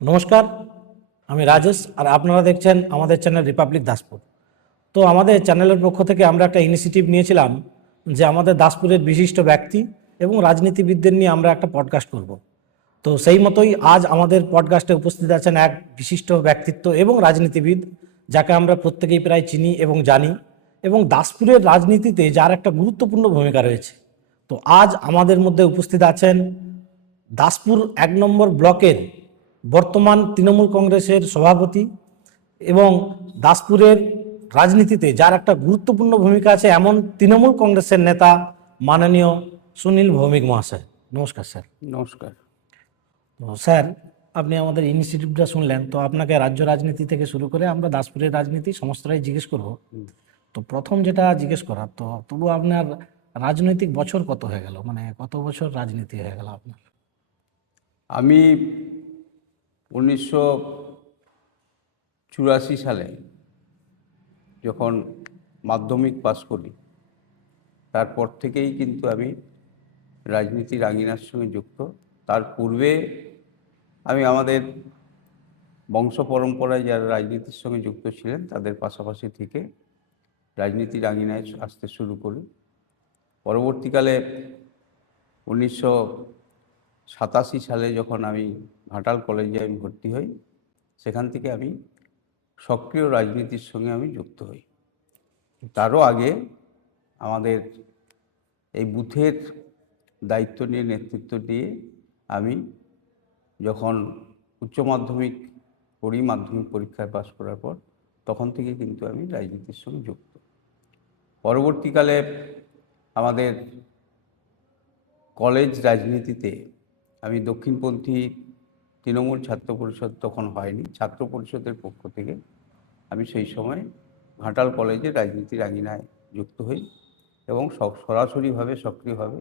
নমস্কার, আমি রাজেশ আর আপনারা দেখছেন আমাদের চ্যানেল রিপাবলিক দাসপুর। তো আমাদের চ্যানেলের পক্ষ থেকে আমরা একটা ইনিশিয়েটিভ নিয়েছিলাম যে আমাদের দাসপুরের বিশিষ্ট ব্যক্তি এবং রাজনীতিবিদদের নিয়ে আমরা একটা পডকাস্ট করব। তো সেই মতোই আজ আমাদের পডকাস্টে উপস্থিত আছেন এক বিশিষ্ট ব্যক্তিত্ব এবং রাজনীতিবিদ, যাকে আমরা প্রত্যেকেই প্রায় চিনি এবং জানি, এবং দাসপুরের রাজনীতিতে যার একটা গুরুত্বপূর্ণ ভূমিকা রয়েছে। তো আজ আমাদের মধ্যে উপস্থিত আছেন দাসপুর 1 নম্বর ব্লকের বর্তমান তৃণমূল কংগ্রেসের সভাপতি এবং দাসপুরের রাজনীতিতে যার একটা গুরুত্বপূর্ণ ভূমিকা আছে এমন তৃণমূল কংগ্রেসের নেতা মাননীয় সুনীল ভৌমিক মহাশয়। নমস্কার স্যার। নমস্কার। তো স্যার, আপনি আমাদের ইনিশিয়েটিভটা শুনলেন, তো আপনাকে রাজ্য রাজনীতি থেকে শুরু করে আমরা দাসপুরের রাজনীতি সমস্তটাই জিজ্ঞেস করব। তো প্রথম যেটা জিজ্ঞেস করার, তো তবু আপনার রাজনৈতিক বছর কত হয়ে গেল, মানে কত বছর রাজনীতি হয়ে গেল আপনার? আমি 1984 সালে যখন মাধ্যমিক পাস করি, তারপর থেকেই কিন্তু আমি রাজনীতির আঙিনার সঙ্গে যুক্ত। তার পূর্বে আমি আমাদের বংশ পরম্পরায় যারা রাজনীতির সঙ্গে যুক্ত ছিলেন তাদের পাশাপাশি থেকে রাজনীতির আঙিনায় আসতে শুরু করি। পরবর্তীকালে 1987 সালে যখন আমি ঘাটাল কলেজে আমি ভর্তি হই, সেখান থেকে আমি সক্রিয় রাজনীতির সঙ্গে আমি যুক্ত হই। তারও আগে আমাদের এই বুথের দায়িত্ব নিয়ে নেতৃত্ব দিয়ে আমি যখন উচ্চ মাধ্যমিক পড়ি, মাধ্যমিক পরীক্ষায় পাশ করার পর তখন থেকে কিন্তু আমি রাজনীতির সঙ্গে যুক্ত। পরবর্তীকালে আমাদের কলেজ রাজনীতিতে আমি দক্ষিণপন্থী তৃণমূল ছাত্র পরিষদ তখন হয়নি, ছাত্র পরিষদের পক্ষ থেকে আমি সেই সময় ঘাটাল কলেজে রাজনীতির আঙিনায় যুক্ত হই এবং সরাসরিভাবে সক্রিয়ভাবে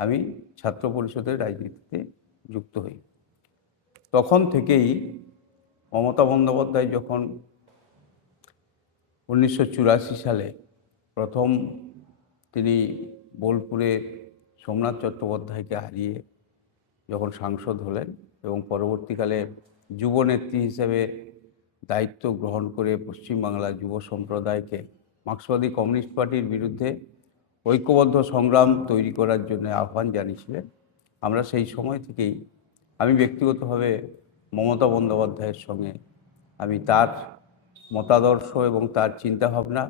আমি ছাত্র পরিষদের রাজনীতিতে যুক্ত হই। তখন থেকেই মমতা বন্দ্যোপাধ্যায় যখন 1984 সালে প্রথম তিনি বোলপুরে সোমনাথ চট্টোপাধ্যায়কে হারিয়ে যখন সাংসদ হলেন এবং পরবর্তীকালে যুবনেত্রী হিসেবে দায়িত্ব গ্রহণ করে পশ্চিমবাংলার যুব সম্প্রদায়কে মার্ক্সবাদী কমিউনিস্ট পার্টির বিরুদ্ধে ঐক্যবদ্ধ সংগ্রাম তৈরি করার জন্য আহ্বান জানিয়েছিলেন, আমরা সেই সময় থেকেই আমি ব্যক্তিগতভাবে মমতা বন্দ্যোপাধ্যায়ের সঙ্গে আমি তার মতাদর্শ এবং তার চিন্তাভাবনা,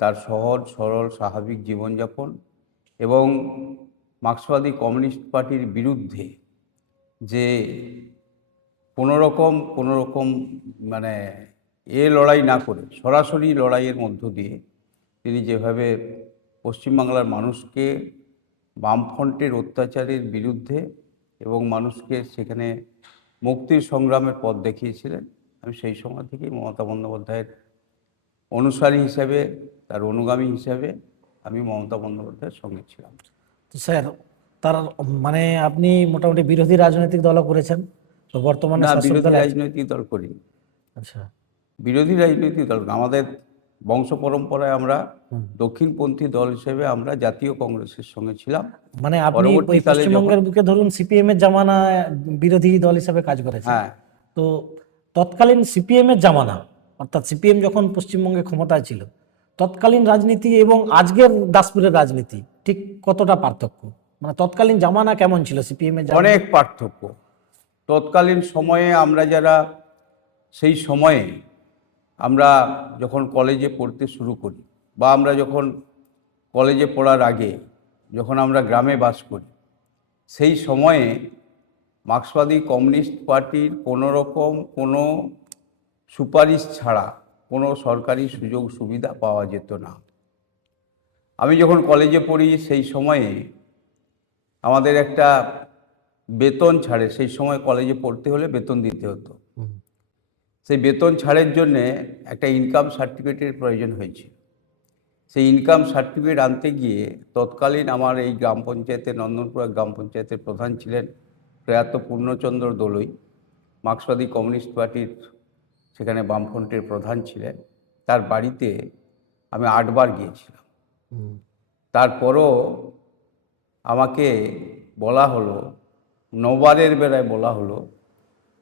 তার সহজ সরল স্বাভাবিক জীবনযাপন এবং মার্ক্সবাদী কমিউনিস্ট পার্টির বিরুদ্ধে যে কোনো রকম মানে লড়াই না করে সরাসরি লড়াইয়ের মধ্য দিয়ে তিনি যেভাবে পশ্চিমবাংলার মানুষকে বামফ্রন্টের অত্যাচারের বিরুদ্ধে এবং মানুষকে সেখানে মুক্তির সংগ্রামের পথ দেখিয়েছিলেন, আমি সেই সময় থেকেই মমতা বন্দ্যোপাধ্যায়ের অনুসারী হিসাবে, তার অনুগামী হিসাবে আমি মমতা বন্দ্যোপাধ্যায়ের সঙ্গে ছিলাম। তো স্যার, তার মানে আপনি মোটামুটি বিরোধী রাজনৈতিক দলও করেছেন, তো বর্তমানে না, শাসক বিরোধী দলে আছেন। রাজনৈতিক দল করি। আচ্ছা। বিরোধী রাজনৈতিক দল আমাদের বংশ পরম্পরায় আমরা দক্ষিণপন্থী দল হিসেবে আমরা জাতীয় কংগ্রেসের সঙ্গে ছিলাম। মানে আপনি ওই পরবর্তীকালে যখন পশ্চিমবঙ্গের বুকে ধরুন সিপিএম এর জামানা বিরোধী দল হিসেবে কাজ করেছে। হ্যাঁ, তো তৎকালীন সিপিএম এর জামানা, অর্থাৎ সিপিএম যখন পশ্চিমবঙ্গে ক্ষমতায় ছিল, তৎকালীন রাজনীতি এবং আজকের দাসপুরের রাজনীতি ঠিক কতটা পার্থক্য? মানে তৎকালীন জামানা কেমন ছিল সিপিএম এর জামানা? অনেক পার্থক্য। তৎকালীন সময়ে আমরা যারা সেই সময়ে আমরা যখন কলেজে পড়তে শুরু করি বা আমরা যখন কলেজে পড়ার আগে যখন আমরা গ্রামে বাস করি, সেই সময়ে মার্ক্সবাদী কমিউনিস্ট পার্টির কোনো সুপারিশ ছাড়া কোনো সরকারি সুযোগ সুবিধা পাওয়া যেত না। আমি যখন কলেজে পড়ি সেই সময়ে আমাদের একটা বেতন ছাড়ে, সেই সময় কলেজে পড়তে হলে বেতন দিতে হতো। সেই বেতন ছাড়ের জন্যে একটা ইনকাম সার্টিফিকেটের প্রয়োজন হয়েছিল। সেই ইনকাম সার্টিফিকেট আনতে গিয়ে তৎকালীন আমার এই গ্রাম পঞ্চায়েতের, নন্দনপুরা গ্রাম পঞ্চায়েতের প্রধান ছিলেন প্রয়াত পূর্ণচন্দ্র দলুই, মার্ক্সবাদী কমিউনিস্ট পার্টির সেখানে বামফ্রন্টের প্রধান ছিলেন। তার বাড়িতে আমি 8 বার গিয়েছিলাম। তারপরও আমাকে বলা হলো, 9 বারের বেলায় বলা হলো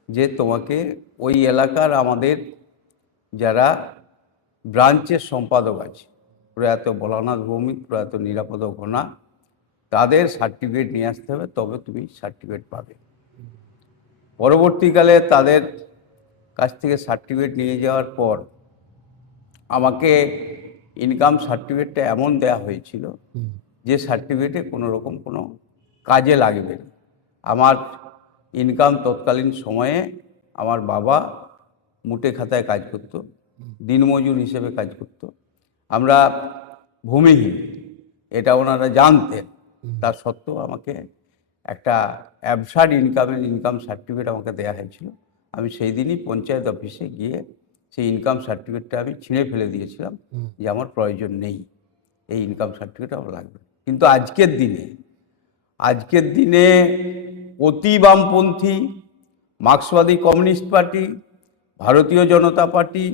যে তোমাকে ওই এলাকার আমাদের যারা ব্রাঞ্চের সম্পাদক আছে, প্রয়াত ভোলানাথ ভৌমিক, প্রয়াত নিরাপদ ঘনা, তাদের সার্টিফিকেট নিয়ে আসতে হবে, তবে তুমি সার্টিফিকেট পাবে। পরবর্তীকালে তাদের কাছ থেকে সার্টিফিকেট নিয়ে যাওয়ার পর আমাকে ইনকাম সার্টিফিকেটটা এমন দেয়া হয়েছিল যে সার্টিফিকেটে কোনো রকম কোনো কাজে লাগবে না। আমার ইনকাম তৎকালীন সময়ে আমার বাবা মুটে খাতায় কাজ করত, দিনমজুর হিসেবে কাজ করত। আমরা ভূমিহীন, এটা ওনারা জানতেন, তার সত্ত্বেও আমাকে একটা অ্যাবসার্ড ইনকাম সার্টিফিকেট আমাকে দেওয়া হয়েছিল। আমি সেই দিনই পঞ্চায়েত অফিসে গিয়ে সেই ইনকাম সার্টিফিকেটটা আমি ছিঁড়ে ফেলে দিয়েছিলাম যে আমার প্রয়োজন নেই, এই ইনকাম সার্টিফিকেট আমার লাগবে। কিন্তু আজকের দিনে অতি বামপন্থী, মার্ক্সবাদী কমিউনিস্ট পার্টি, ভারতীয় জনতা পার্টি,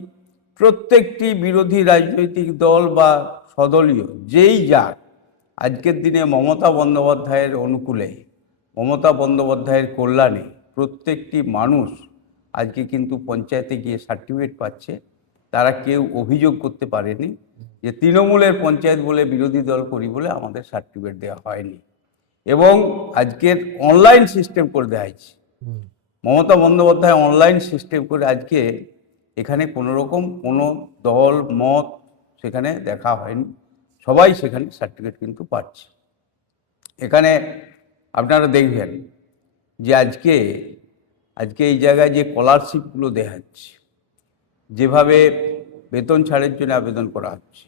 প্রত্যেকটি বিরোধী রাজনৈতিক দল বা সদলীয় যেই যাক, আজকের দিনে মমতা বন্দ্যোপাধ্যায়ের অনুকূলে, মমতা বন্দ্যোপাধ্যায়ের কল্যাণে প্রত্যেকটি মানুষ আজকে কিন্তু পঞ্চায়েতে গিয়ে সার্টিফিকেট পাচ্ছে। তারা কেউ অভিযোগ করতে পারেনি যে তৃণমূলের পঞ্চায়েত বলে, বিরোধী দল করি বলে আমাদের সার্টিফিকেট দেওয়া হয়নি। এবং আজকের অনলাইন সিস্টেম করে দেওয়া হয়েছে। মমতা বন্দ্যোপাধ্যায় অনলাইন সিস্টেম করে আজকে এখানে কোনো রকম কোনো দল মত সেখানে দেখা হয়নি, সবাই সেখানে সার্টিফিকেট কিন্তু পাচ্ছে। এখানে আপনারা দেখবেন যে আজকে এই জায়গায় যে স্কলারশিপগুলো দেওয়া হচ্ছে, যেভাবে বেতন ছাড়ের জন্য আবেদন করা হচ্ছে,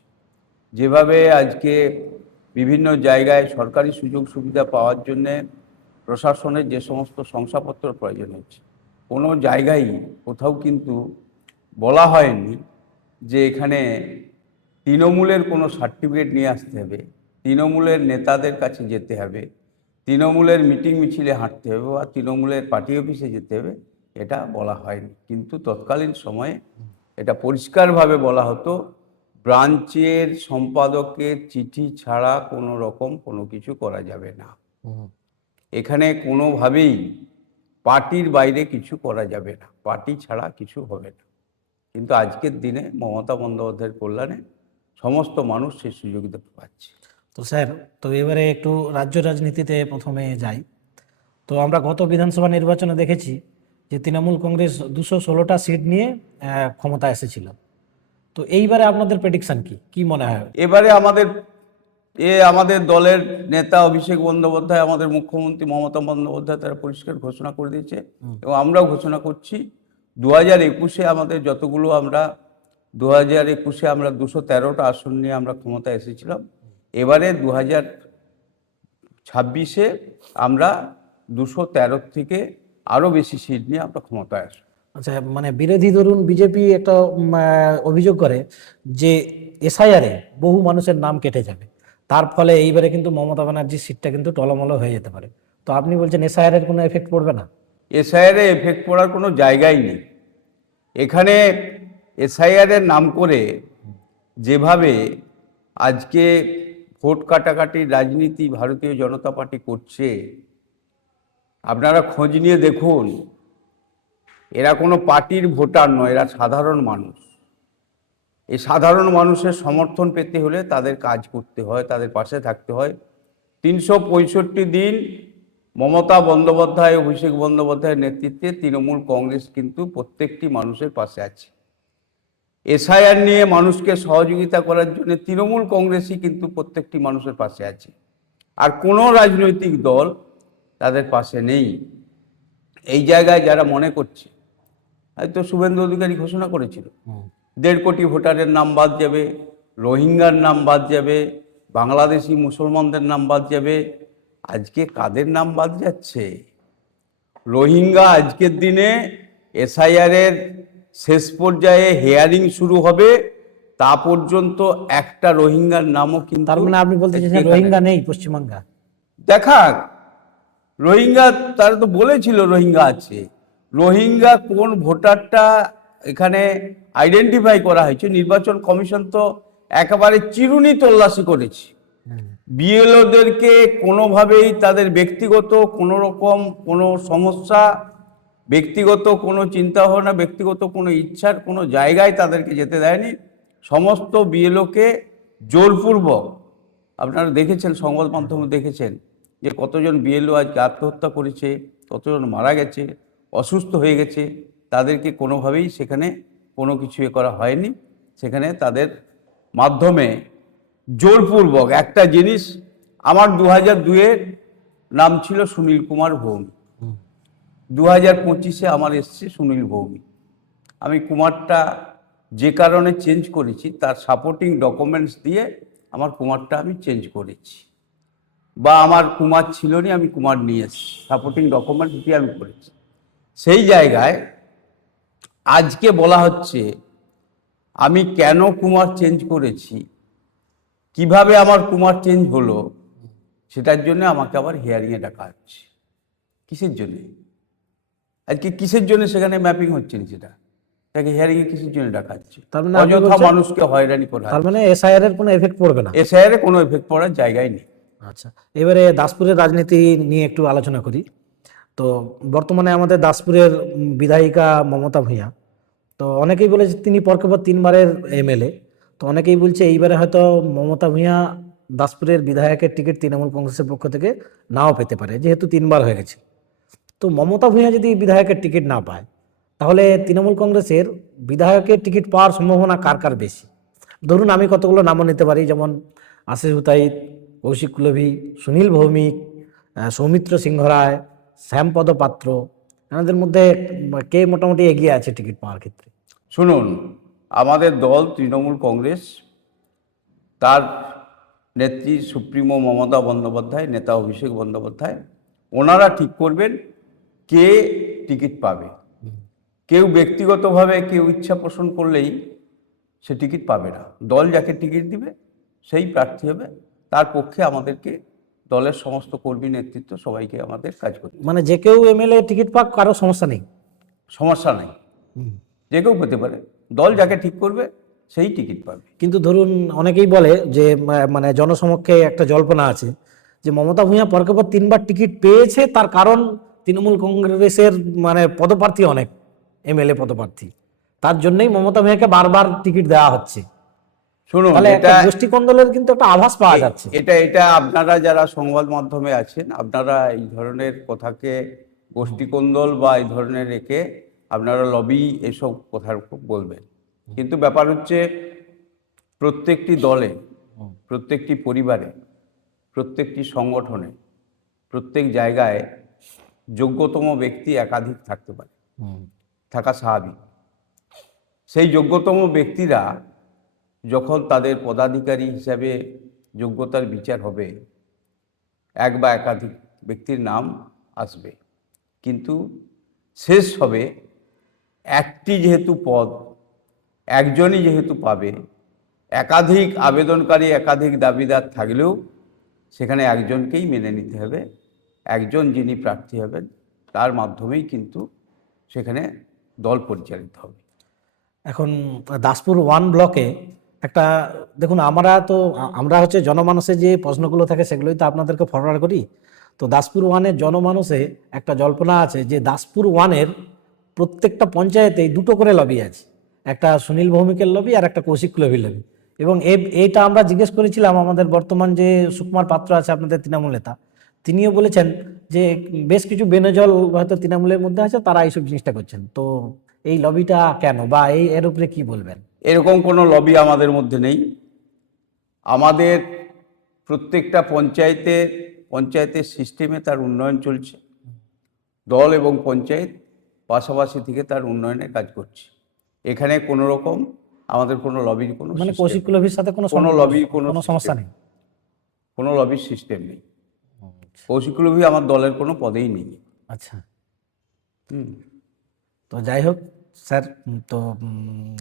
যেভাবে আজকে বিভিন্ন জায়গায় সরকারি সুযোগ সুবিধা পাওয়ার জন্যে প্রশাসনের যে সমস্ত শংসাপত্র প্রয়োজন হচ্ছে, কোনো জায়গায় কোথাও কিন্তু বলা হয়নি যে এখানে তৃণমূলের কোনো সার্টিফিকেট নিয়ে আসতে হবে, তৃণমূলের নেতাদের কাছে যেতে হবে, তৃণমূলের মিটিং মিছিলে হাঁটতে হবে বা তৃণমূলের পার্টি অফিসে যেতে হবে, এটা বলা হয়নি। কিন্তু তৎকালীন সময়ে এটা পরিষ্কারভাবে বলা হতো, ব্রাঞ্চের সম্পাদকের চিঠি ছাড়া কোনো রকম কোনো কিছু করা যাবে না। এখানে কোনোভাবেই পার্টির বাইরে কিছু করা যাবে না, পার্টি ছাড়া কিছু হবে না। কিন্তু আজকের দিনে মমতা বন্দ্যোপাধ্যায়ের কল্যাণে সমস্ত মানুষ সেই সুযোগিতা পাচ্ছে। তো স্যার, তো এবারে একটু রাজ্য রাজনীতিতে প্রথমে যাই। তো আমরা গত বিধানসভা নির্বাচনে দেখেছি যে তৃণমূল কংগ্রেস 216টা সিট নিয়ে ক্ষমতা এসেছিল। তো এইবারে আপনাদের প্রেডিকশন কি মনে হয়? এবারে আমাদের দলের নেতা অভিষেক বন্দ্যোপাধ্যায়, আমাদের মুখ্যমন্ত্রী মমতা বন্দ্যোপাধ্যায় তারা পরিষ্কার ঘোষণা করে দিয়েছে এবং আমরাও ঘোষণা করছি, 2021-এ আমাদের যতগুলো আমরা 2021-এ আমরা 213টা আসন নিয়ে আমরা ক্ষমতায় এসেছিলাম, এবারে 2026-এ আমরা 213 থেকে আরও বেশি সিট নিয়ে আমরা ক্ষমতায় আসবো। আচ্ছা, মানে বিরোধী ধরুন বিজেপি একটা অভিযোগ করে যে এসআইআরে বহু মানুষের নাম কেটে যাবে, তার ফলে এইবারে কিন্তু মমতা ব্যানার্জির সিটটা কিন্তু টলমল হয়ে যেতে পারে। তো আপনি বলছেন এসআইআরের কোনো এফেক্ট পড়বে না? এসআইআরে এফেক্ট পড়ার কোনো জায়গাই নেই। এখানে এসআইআরের নাম করে যেভাবে আজকে ভোট কাটাকাটির রাজনীতি ভারতীয় জনতা পার্টি করছে, আপনারা খোঁজ নিয়ে দেখুন, এরা কোনো পার্টির ভোটার নয়, এরা সাধারণ মানুষ। এই সাধারণ মানুষের সমর্থন পেতে হলে তাদের কাজ করতে হয়, তাদের পাশে থাকতে হয়। 365 দিন মমতা বন্দ্যোপাধ্যায়, অভিষেক বন্দ্যোপাধ্যায়ের নেতৃত্বে তৃণমূল কংগ্রেস কিন্তু প্রত্যেকটি মানুষের পাশে আছে। এসআইআর নিয়ে মানুষকে সহযোগিতা করার জন্য তৃণমূল কংগ্রেসই কিন্তু প্রত্যেকটি মানুষের পাশে আছে, আর কোনো রাজনৈতিক দল তাদের পাশে নেই। এই জায়গায় যারা মনে করছে, হয়তো শুভেন্দু অধিকারী ঘোষণা করেছিল 1.5 কোটি ভোটারের নাম বাদ যাবে, রোহিঙ্গার নাম বাদ যাবে, বাংলাদেশি মুসলমানদের নাম বাদ যাবে। আজকে কাদের নাম বাদ যাচ্ছে? রোহিঙ্গা আজকের দিনে এসআইআরের শেষ পর্যায়ে হিয়ারিং শুরু হবে, তা পর্যন্ত একটা রোহিঙ্গার নামও কিন্তু, তার মানে আপনি বলতে চাইছেন রোহিঙ্গা নেই পশ্চিমবাংলা? দেখাক রোহিঙ্গা, তারা তো বলেছিল রোহিঙ্গা আছে। রোহিঙ্গা কোন ভোটারটা এখানে আইডেন্টিফাই করা হয়েছে, নির্বাচন কমিশন তো একেবারে চিরুনি তল্লাশি করেছে। বিএলওদেরকে কোনোভাবেই তাদের ব্যক্তিগত কোনো রকম কোনো সমস্যা ব্যক্তিগত কোনো চিন্তা ভাবনা, ব্যক্তিগত কোনো ইচ্ছার কোনো জায়গায় তাদেরকে যেতে দেয়নি। সমস্ত বিএলওকে জোরপূর্বক, আপনারা দেখেছেন, সংবাদ মাধ্যমে দেখেছেন যে কতজন বিএলও আজকে আত্মহত্যা করেছে, কতজন মারা গেছে, অসুস্থ হয়ে গেছে, তাদেরকে কোনোভাবেই সেখানে কোনো কিছু করা হয়নি। সেখানে তাদের মাধ্যমে জোরপূর্বক একটা জিনিস, আমার 2002-এর নাম ছিল সুনীল কুমার ভৌমিক, 2025-এ আমার এসছে সুনীল ভৌমিক। আমি কুমারটা যে কারণে চেঞ্জ করেছি তার সাপোর্টিং ডকুমেন্টস দিয়ে আমার কুমারটা আমি চেঞ্জ করেছি, বা আমার কুমার ছিল না, আমি কুমার নিয়ে এসেছি, সাপোর্টিং ডকুমেন্টস দিয়ে আমি করেছি। সেই জায়গায় আজকে বলা হচ্ছে আমি কেন কুমার চেঞ্জ করেছি, কিভাবে আমার কুমার চেঞ্জ হলো, সেটার জন্য আমাকে আবার হিয়ারিংয়ে ডাকা হচ্ছে। কিসের জন্য আজকে, কিসের জন্য সেখানে ম্যাপিং হচ্ছে না, সেটা তাকে হিয়ারিংয়ে কিসের জন্য ডাকা হচ্ছে? তার মানে আপনি অযথা বলছেন- মানুষকে হয়রানি করা তার মানে এসআইআর এর কোনো এফেক্ট পড়বে না। এসআইআর এ কোনো এফেক্ট পড়ার জায়গায় নেই। আচ্ছা, এবারে দাসপুরের রাজনীতি নিয়ে একটু আলোচনা করি। তো বর্তমানে আমাদের দাসপুরের বিধায়িকা মমতা ভূঁইয়া, তো অনেকেই বলে যে তিনি পরকে পর 3বারের এমএলএ। তো অনেকেই বলছে এইবারে হয়তো মমতা ভূঁইয়া দাসপুরের বিধায়কের টিকিট তৃণমূল কংগ্রেসের পক্ষ থেকে নাও পেতে পারে, যেহেতু 3বার হয়ে গেছে। তো মমতা ভূঁইয়া যদি বিধায়কের টিকিট না পায়, তাহলে তৃণমূল কংগ্রেসের বিধায়কের টিকিট পাওয়ার সম্ভাবনা কার কার বেশি? ধরুন আমি কতগুলো নামও নিতে পারি, যেমন আশিস হুতাইত, কৌশিক কুলভি, সুনীল ভৌমিক, সৌমিত্র সিংহ রায়, শ্যামপদ পাত্র। এনাদের মধ্যে কে মোটামুটি এগিয়ে আছে টিকিট পাওয়ার ক্ষেত্রে? শুনুন, আমাদের দল তৃণমূল কংগ্রেস, তার নেত্রী সুপ্রিমো মমতা বন্দ্যোপাধ্যায়, নেতা অভিষেক বন্দ্যোপাধ্যায়, ওনারা ঠিক করবেন কে টিকিট পাবে। কেউ ব্যক্তিগতভাবে কেউ ইচ্ছা পোষণ করলেই সে টিকিট পাবে না। দল যাকে টিকিট দিবে সেই প্রার্থী হবে। তার পক্ষে আমাদেরকে দলের সমস্ত কর্মী নেতৃত্ব সবাইকে আমাদের কাজ করতে হবে। মানে যে কেউ এমএলএ টিকিট পাক, কারো সমস্যা নেই। সমস্যা নাই, যে কেউ পেতে পারে। দল যাকে ঠিক করবে সেই টিকিট পাবে। কিন্তু ধরুন অনেকেই বলে যে মানে জনসমক্ষে একটা জল্পনা আছে যে মমতা ভূঁইয়া পরকে পর 3বার টিকিট পেয়েছে, তার কারণ তৃণমূল কংগ্রেসের মানে পদপ্রার্থী অনেক, এমএলএ পদপ্রার্থী, তার জন্যই মমতা ভূঁইয়াকে বারবার টিকিট দেওয়া হচ্ছে। শুনুন, তাহলে একটা এটা গোষ্ঠী কোন্দলের কিন্তু একটা আভাস পাওয়া যাচ্ছে। এটা আপনারা যারা সংবাদ মাধ্যমে আছেন, আপনারা এই ধরনের কথাকে গোষ্ঠীকোন্দল বা এই ধরনের একে আপনারা লবি এসব কথার বলবেন। কিন্তু ব্যাপার হচ্ছে প্রত্যেকটি দলে, প্রত্যেকটি পরিবারে, প্রত্যেকটি সংগঠনে, প্রত্যেক জায়গায় যোগ্যতম ব্যক্তি একাধিক থাকতে পারে, থাকা স্বাভাবিক। সেই যোগ্যতম ব্যক্তিরা যখন তাদের পদাধিকারী হিসাবে যোগ্যতার বিচার হবে, এক বা একাধিক ব্যক্তির নাম আসবে, কিন্তু শেষ হবে একটি যেহেতু পদ, একজনই যেহেতু পাবে, একাধিক আবেদনকারী, একাধিক দাবিদার থাকলেও সেখানে একজনকেই মেনে নিতে হবে। একজন যিনি প্রার্থী হবেন তার মাধ্যমেই কিন্তু সেখানে দল পরিচালিত হবে। এখন দাসপুর 1 ব্লকে একটা দেখুন, আমরা হচ্ছে জনমানসে যে প্রশ্নগুলো থাকে সেগুলোই তো আপনাদেরকে ফরওয়ার্ড করি। তো দাসপুর 1-এর জনমানসে একটা জল্পনা আছে যে দাসপুর 1-এর প্রত্যেকটা পঞ্চায়েতেই 2টো করে লবি আছে, একটা সুনীল ভৌমিকের লবি আর একটা কৌশিক কুলভির লবি। এবং এইটা আমরা জিজ্ঞেস করেছিলাম আমাদের বর্তমান যে সুকুমার পাত্র আছে আপনাদের তৃণমূল নেতা, তিনিও বলেছেন যে বেশ কিছু বেনজল হয়তো তৃণমূলের মধ্যে আছে, তারা এইসব জিনিসটা করছেন। তো এই লবিটা কেন, বা এর উপরে কি বলবেন? এরকম কোনো লবি আমাদের মধ্যে নেই। আমাদের প্রত্যেকটা পঞ্চায়েতের সিস্টেমে তার উন্নয়ন চলছে। দল এবং পঞ্চায়েত পাশাপাশি থেকে তার উন্নয়নের কাজ করছে। এখানে কোনো রকম আমাদের কোনো লবির কোনো মানে system কৌশিক নেই। কুলভির সাথে কোনো লবির কোনো সমস্যা নেই। কোনো লবির সিস্টেম নেই। কৌশিক লবি আমার দলের কোনো পদেই নেই। আচ্ছা, তো যাই হোক স্যার, তো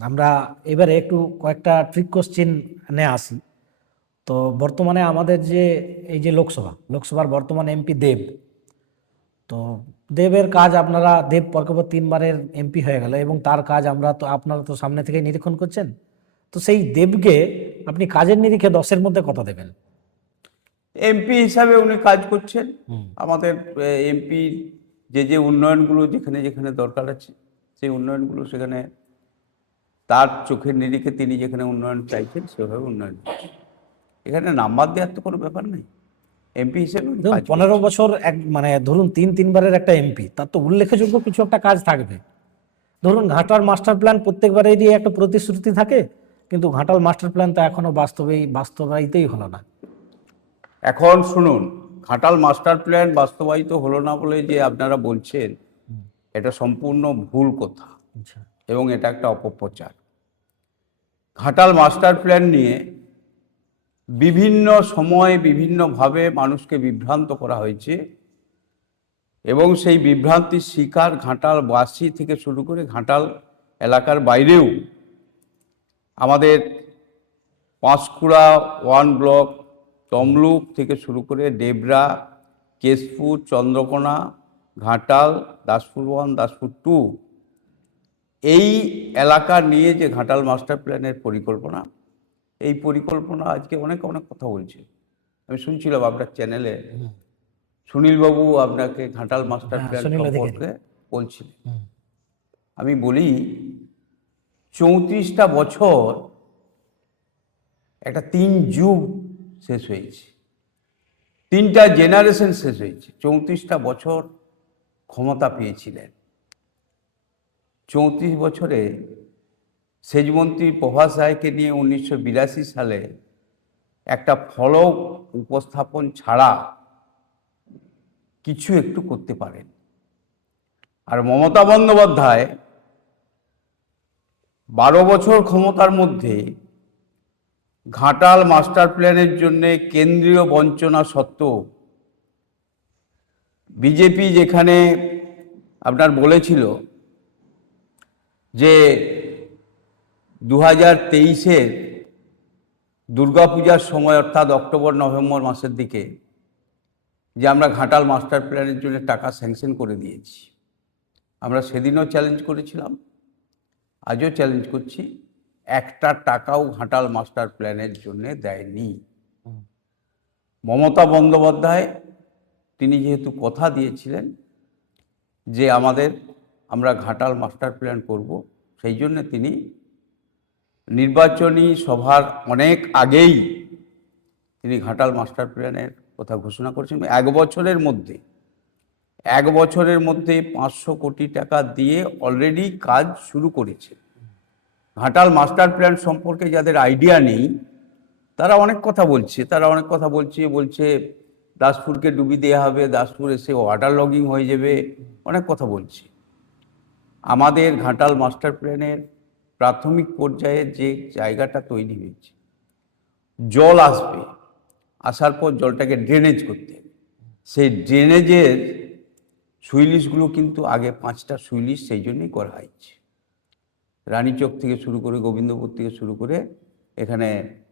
আমরা এবারে একটু কয়েকটা ট্রিক কোশ্চেন নিয়ে আসি। তো বর্তমানে আমাদের যে এই যে লোকসভার বর্তমান এমপি দেব, তো দেবের কাজ দেব পরকে পর 3বারের এমপি হয়ে গেল এবং তার কাজ আপনারা তো সামনে থেকে নিরীক্ষণ করছেন। তো সেই দেবকে আপনি কাজের নিরিখে 10-এর মধ্যে কত দেবেন? এমপি হিসাবে উনি কাজ করছেন। আমাদের এমপি যে যে উন্নয়নগুলো যেখানে যেখানে দরকার আছে সেই উন্নয়নগুলো সেখানে তার চোখের নিরিখে তিনি যেখানে উন্নয়ন চাইছেন সেভাবে উন্নয়ন করছেন। এখানে নাম্বার দেওয়ার তো কোনো ব্যাপার নেই, এমপি হিসেবে উনি ধরুন কাজ 15 করছেন। বছর মানে ধরুন তিনবারের একটা এমপি, তার তো উল্লেখযোগ্য কিছু একটা কাজ থাকবে। ধরুন ঘাটাল মাস্টার প্ল্যান প্রত্যেকবারেরই একটা প্রতিশ্রুতি থাকে, কিন্তু ঘাটাল মাস্টার প্ল্যান তো এখনো বাস্তবায়িতই হলো না। এখন শুনুন, ঘাটাল মাস্টার প্ল্যান বাস্তবায়িত হলো না বলে যে আপনারা বলছেন, এটা সম্পূর্ণ ভুল কথা আচ্ছা। এবং এটা একটা অপপ্রচার। ঘাটাল মাস্টার প্ল্যান নিয়ে বিভিন্ন সময়ে বিভিন্নভাবে মানুষকে বিভ্রান্ত করা হয়েছে এবং সেই বিভ্রান্তির শিকার ঘাটালবাসী থেকে শুরু করে ঘাটাল এলাকার বাইরেও আমাদের পাঁশকুড়া 1 ব্লক, তমলুক থেকে শুরু করে ডেবরা, কেশপুর, চন্দ্রকোনা, ঘাটাল, দাসপুর 1, দাসপুর 2, এই এলাকা নিয়ে যে ঘাটাল মাস্টার প্ল্যানের পরিকল্পনা, এই পরিকল্পনা আজকে অনেক অনেক কথা বলছে। আমি শুনছিলাম আপনার চ্যানেলে সুনীলবাবু আপনাকে ঘাটাল মাস্টার হ্যাঁ, প্ল্যান সুনীল অধিকারী। সম্পর্কে বলছিলেন। আমি বলি 34টা বছর, একটা 3 যুগ শেষ হয়েছে, 3টা জেনারেশন শেষ হয়েছে। 34টা বছর ক্ষমতা পেয়েছিলেন। 34 বছরে সেচমন্ত্রী প্রভাস রায়কে নিয়ে 1982 সালে একটা ফলক উপস্থাপন ছাড়া কিছু একটু করতে পারেন। আর মমতা বন্দ্যোপাধ্যায় 12 বছর ক্ষমতার মধ্যে ঘাটাল মাস্টার প্ল্যানের জন্য কেন্দ্রীয় বঞ্চনা সত্ত্বেও বিজেপি যেখানে আপনার বলেছিল যে 2023-এর দুর্গাপূজার সময়, অর্থাৎ অক্টোবর নভেম্বর মাসের দিকে, যে আমরা ঘাটাল মাস্টার প্ল্যানের জন্য টাকা স্যাংশন করে দিয়েছি, আমরা সেদিনও চ্যালেঞ্জ করেছিলাম, আজও চ্যালেঞ্জ করছি, একটা টাকাও ঘাটাল মাস্টার প্ল্যানের জন্য দেয়নি। মমতা বন্দ্যোপাধ্যায় তিনি যেহেতু কথা দিয়েছিলেন যে আমরা ঘাটাল মাস্টার প্ল্যান করব, সেই জন্য তিনি নির্বাচনী সভার অনেক আগেই তিনি ঘাটাল মাস্টার প্ল্যানের কথা ঘোষণা করেছেন। 1 বছরের মধ্যে 500 কোটি টাকা দিয়ে অলরেডি কাজ শুরু করেছে। ঘাটাল মাস্টার প্ল্যান সম্পর্কে যাদের আইডিয়া নেই তারা অনেক কথা বলছে, বলছে দাসপুরকে ডুবি দেওয়া হবে, দাসপুর এসে ওয়াটার লগিং হয়ে যাবে, অনেক কথা বলছে। আমাদের ঘাটাল মাস্টার প্ল্যানের প্রাথমিক পর্যায়ে যে জায়গাটা তৈরি হয়েছে, জল আসবে, আসার পর জলটাকে ড্রেনেজ করতে হবে। সেই ড্রেনেজের সুইলিশগুলো কিন্তু আগে 5টা সুইলিশ সেই জন্যই করা হয়েছে। রানীচক থেকে শুরু করে, গোবিন্দপুর থেকে শুরু করে, এখানে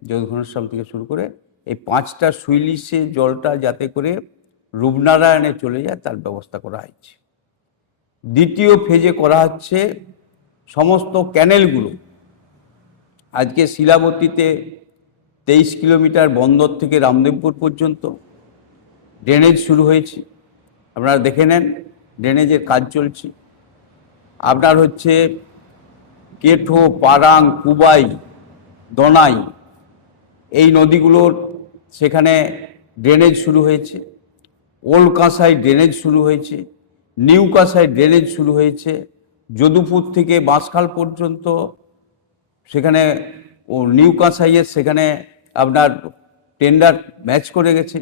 যোধঘনশ্যাম থেকে শুরু করে, এই 5টা সুইলিশে জলটা যাতে করে রূপনারায়ণে চলে যায় তার ব্যবস্থা করা হয়েছে। দ্বিতীয় ফেজে করা হচ্ছে সমস্ত ক্যানেলগুলো। আজকে শিলাবতীতে 23 কিলোমিটার বন্দর থেকে রামদেবপুর পর্যন্ত ড্রেনেজ শুরু হয়েছে, আপনারা দেখে নেন, ড্রেনেজের কাজ চলছে। আপনার হচ্ছে কেঠো, পারাং, কুবাই, দনাই, এই নদীগুলোর সেখানে ড্রেনেজ শুরু হয়েছে। ওল্ড কাঁসাই ড্রেনেজ শুরু হয়েছে, নিউ কাঁসাই ড্রেনেজ শুরু হয়েছে। যদুপুর থেকে বাঁশখাল পর্যন্ত সেখানে নিউ কাঁসাইয়ের সেখানে আপনার টেন্ডার ম্যাচ করে গেছে,